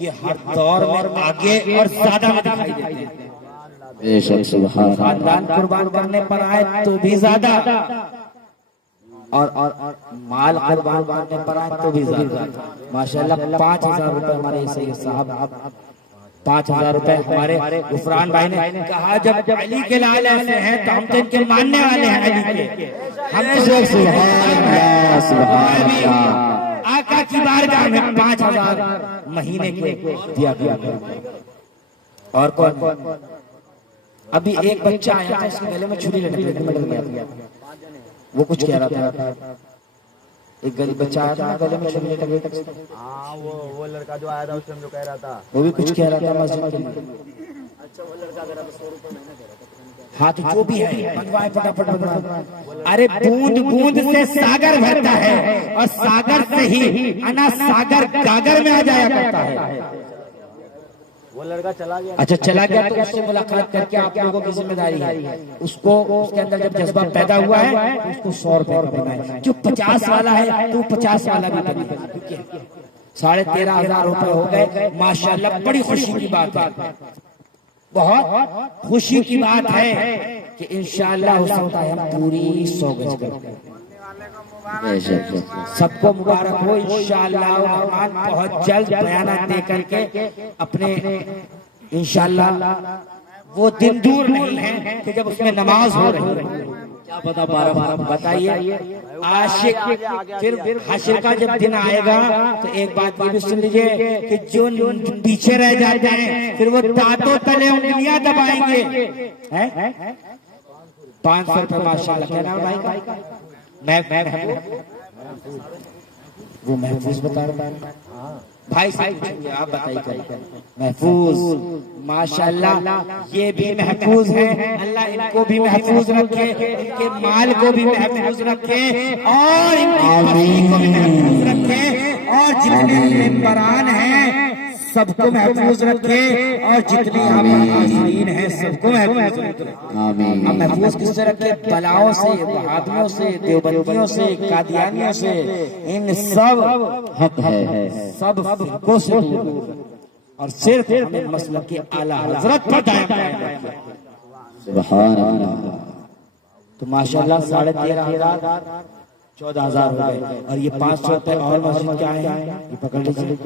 یہ ہر دور میں آگے اور زیادہ میں دکھائی دیتے ہیں. بے شک سبحان اللہ. خاندان قربان کرنے پر آئے تو بھی زیادہ، اور مال قربان کرنے پر آئے تو بھی زیادہ. ماشاءاللہ 5000 روپے ہمارے سید صاحب، 5000 روپے ہمارے غفران بھائی نے کہا جب علی کے لال ایسے ہیں تو ہم تو ان کے ماننے والے ہیں علی کے. ہم تو سبحان اللہ سبحان اللہ. آقا کی بارگاہ میں 5000 مہینے کے دیا گیا. اور کون؟ ابھی ایک بچہ آیا تھا، اس کے گلے میں چھری لٹک گیا، وہ کچھ کہہ رہا تھا. ایک غریب بچہ آیا تھا، گلے میں چھری لٹک گئی. ہاں وہ لڑکا جو آیا تھا اس ٹائم جو کہہ رہا تھا، وہ بھی کچھ کہہ رہا تھا مسجد کے لیے. اچھا وہ لڑکا اگر 100 روپے مہینہ کہہ رہا تھا. ہاں تو جو بھی ہے بنوائے فٹافٹ بنوائے. ارے بوند بوند سے ساگر بھرتا ہے، اور ساگر سے ہی انا ساگر گاگر میں آ جایا کرتا ہے. وہ لڑکا چلا گیا. اچھا چلا گیا تو اس سے ملاقات کر کے آپ لوگوں کی ذمہ داری ہے، اس کو اس کے اندر جب جذبہ پیدا ہوا ہے تو اس کو 100 روپے کا بنائے. جو 50 والا ہے تو 50 والا بھی بنائے. 13,500 روپے ہو گئے. ماشاءاللہ بڑی خوشی کی بات ہے، بہت خوشی کی بات ہے کہ انشاءاللہ ہو سکتا ہے ہم پوری 100 گز کرتے ہیں. سب کو مبارک ہو انشاءاللہ. رحمان بہت جلد بیانات دے کر کے اپنے انشاءاللہ وہ دن دور نہیں ہے کہ جب اس میں نماز ہو رہی ہے. کیا پتا 12 بتائیے عاشق پھر حشر کا جب دن آئے گا تو ایک بات یہ بھی سن لیجئے کہ جو پیچھے رہ جاتے ہیں پھر وہ دانتوں تلے انگلیاں دبائیں گے. 500 روپے ماشاءاللہ. کیا نام بھائی کا؟ وہ محفوظ بتا رہا ہے بھائی صاحب، آپ بتائیے. محفوظ ماشاءاللہ یہ بھی محفوظ ہے. اللہ ان کو بھی محفوظ رکھے، ان کے مال کو بھی محفوظ رکھے، اور ان کی فصیح کو بھی محفوظ رکھے، اور جتنے ممبران ہیں سب کو محفوظ رکھے، اور جتنے یہاں پر حاضرین ہیں سب کو محفوظ رکھے. اب محفوظ کس سے رکھے؟ بلاؤں سے، وہابیوں سے، دیوبندیوں سے، قادیانیوں سے. ان سب حق ہے، سب فرقوں سے دور، اور صرف ہمیں مسلک کی اعلیٰ حضرت پر دائم رکھے. سبحان اللہ. تو ماشاءاللہ 13,500 14,000 ہو گئے. اور یہ 500 روپے اور مسجد کے آئے ہیں، یہ پکڑ لیجیے.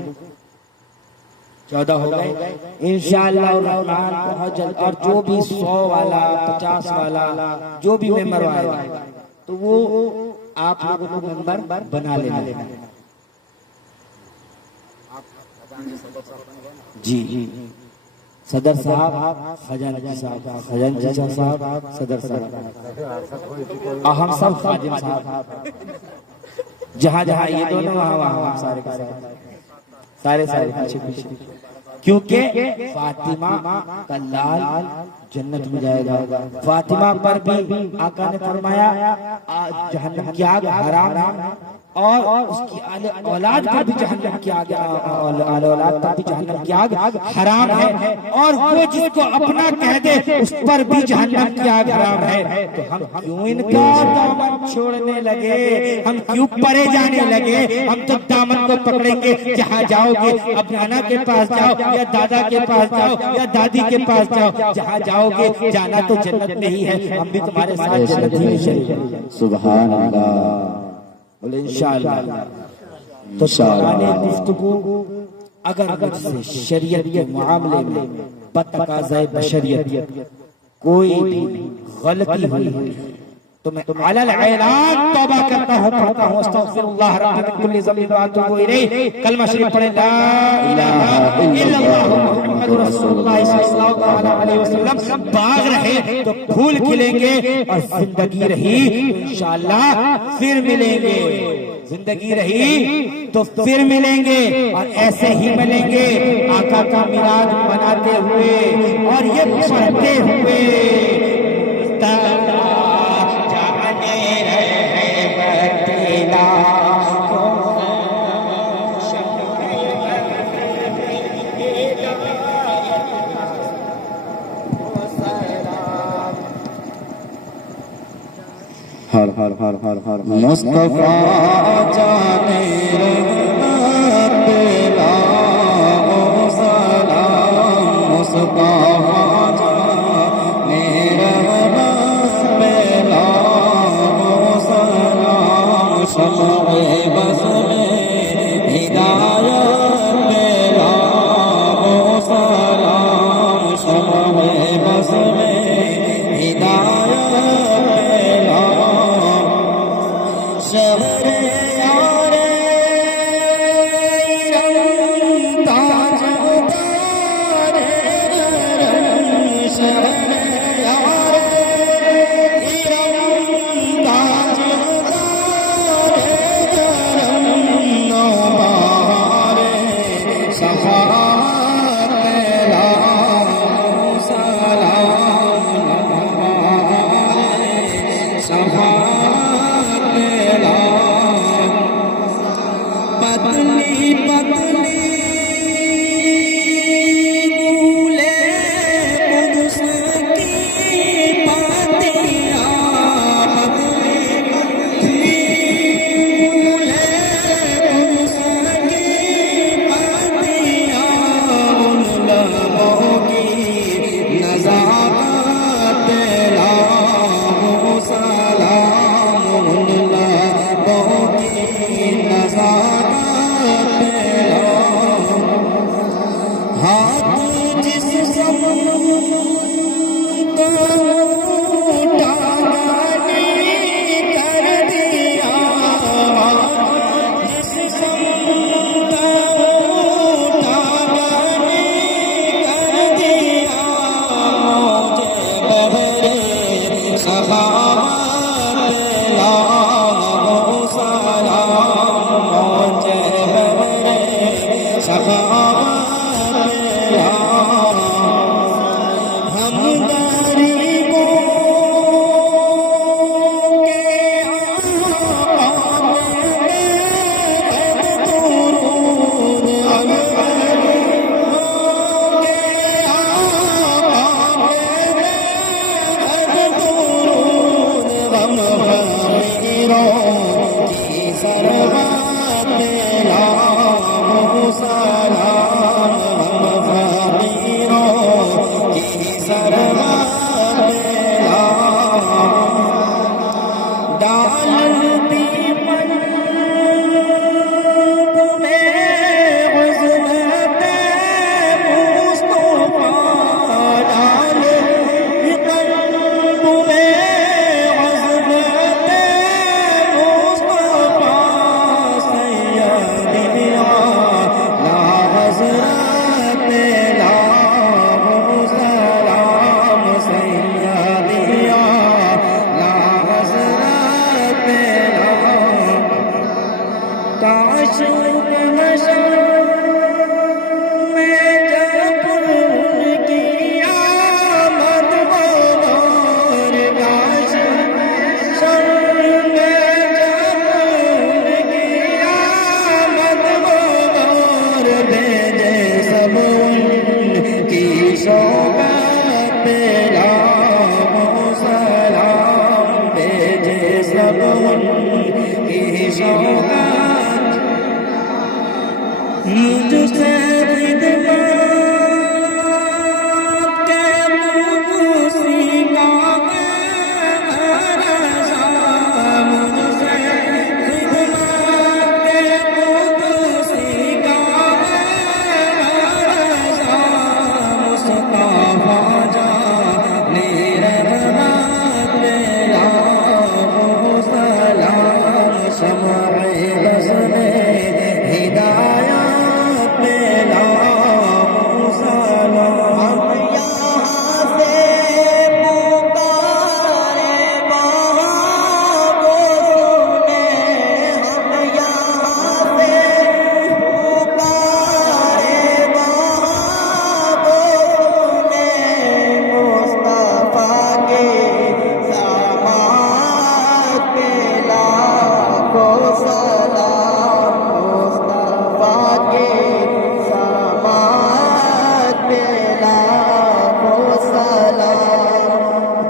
14 ہو گئے انشاءاللہ الرحمن بہت جلد. اور جو بھی 100 والا 50 والا جو بھی ممبر آئے گا تو وہ آپ لوگوں کو ممبر بنا لینا. جی صدر صاحب، خزانچی صاحب، خزانچی صاحب، صدر صاحب، اور ہم سب خادم صاحب، جہاں جہاں یہ دونوں وہاں سارے سارے پیچھے پیچھے. کیونکہ فاطمہ کا لال جنت میں جائے گا. فاطمہ پر بھی آقا نے فرمایا جہنم کی آگ حرام ہے، اور اس کی اولاد پر بھی جہنم کی آگ، اولاد پر بھی جہنم کی آگ حرام ہے. اور وہ جس کو اپنا کہہ دے اس پر بھی جہنم کی آگ حرام ہے. تو ہم کیوں ان کا دامن چھوڑنے لگے؟ ہم کیوں پرے جانے لگے؟ ہم تو دامن کو پکڑیں گے. جہاں جاؤ گے، اب نانا کے پاس جاؤ یا دادا کے پاس جاؤ یا دادی کے پاس جاؤ، جہاں جاؤ گے جانا تو جنت میں ہی ہے. ہم بھی تمہارے ساتھ جنت ہی میں شریک ہیں. سبحان اللہ. بولے انشاءاللہ. تو سوال گفتگو اگر مجھ سے شریعت کے معاملے میں بتقاضۂ بشریت کوئی بھی غلطی ہوئی تو میں علی العلان توبہ کرتا ہوں، پڑھتا ہوں استغفر اللہ ربی من کل ذنب واتوب الیہ. کلمہ شریف پڑھیں لا الہ الا اللہ محمد رسول اللہ صلی اللہ علیہ وسلم. باغ رہے تو پھول کھلیں گے، اور زندگی رہی انشاءاللہ پھر ملیں گے. زندگی رہی تو پھر ملیں گے اور ایسے ہی ملیں گے آقا کا میلاد مناتے ہوئے اور یہ پڑھتے ہوئے جانے رہے بتیلا ہر ہر ہر ہر ہر مصطفیٰ جانے رحمت بلا سلام مصطفیٰ جانے رحمت بلا سلام شمع بس میں ہدایت بلا سلام شمع بس میں ہدایت شہر یار تاج اتار شہر یار تاج اتار نوبہار شفاعت لا سلام شفاعت پتلی پتلی گولے قدس کی پتیاں پتلی پتلی گولے قدس کی پتیاں ان لبوں کی نزاکت لاؤ سلام ان لبوں کی نزاکت ہاتھ جس سمت اٹھا گالی کر دیا جس سمت اٹھا گالی کر دیا مجھے بہرے سخاوت لاؤ سلام مجھے بہرے سخاوت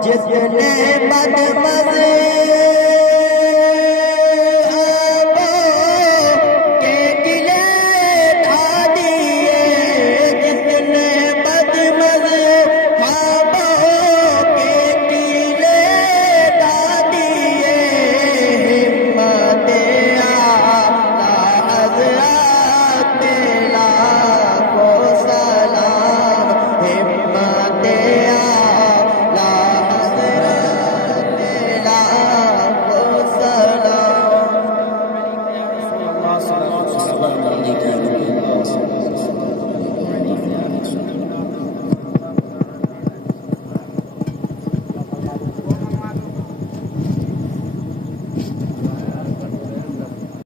جتنے بد مزے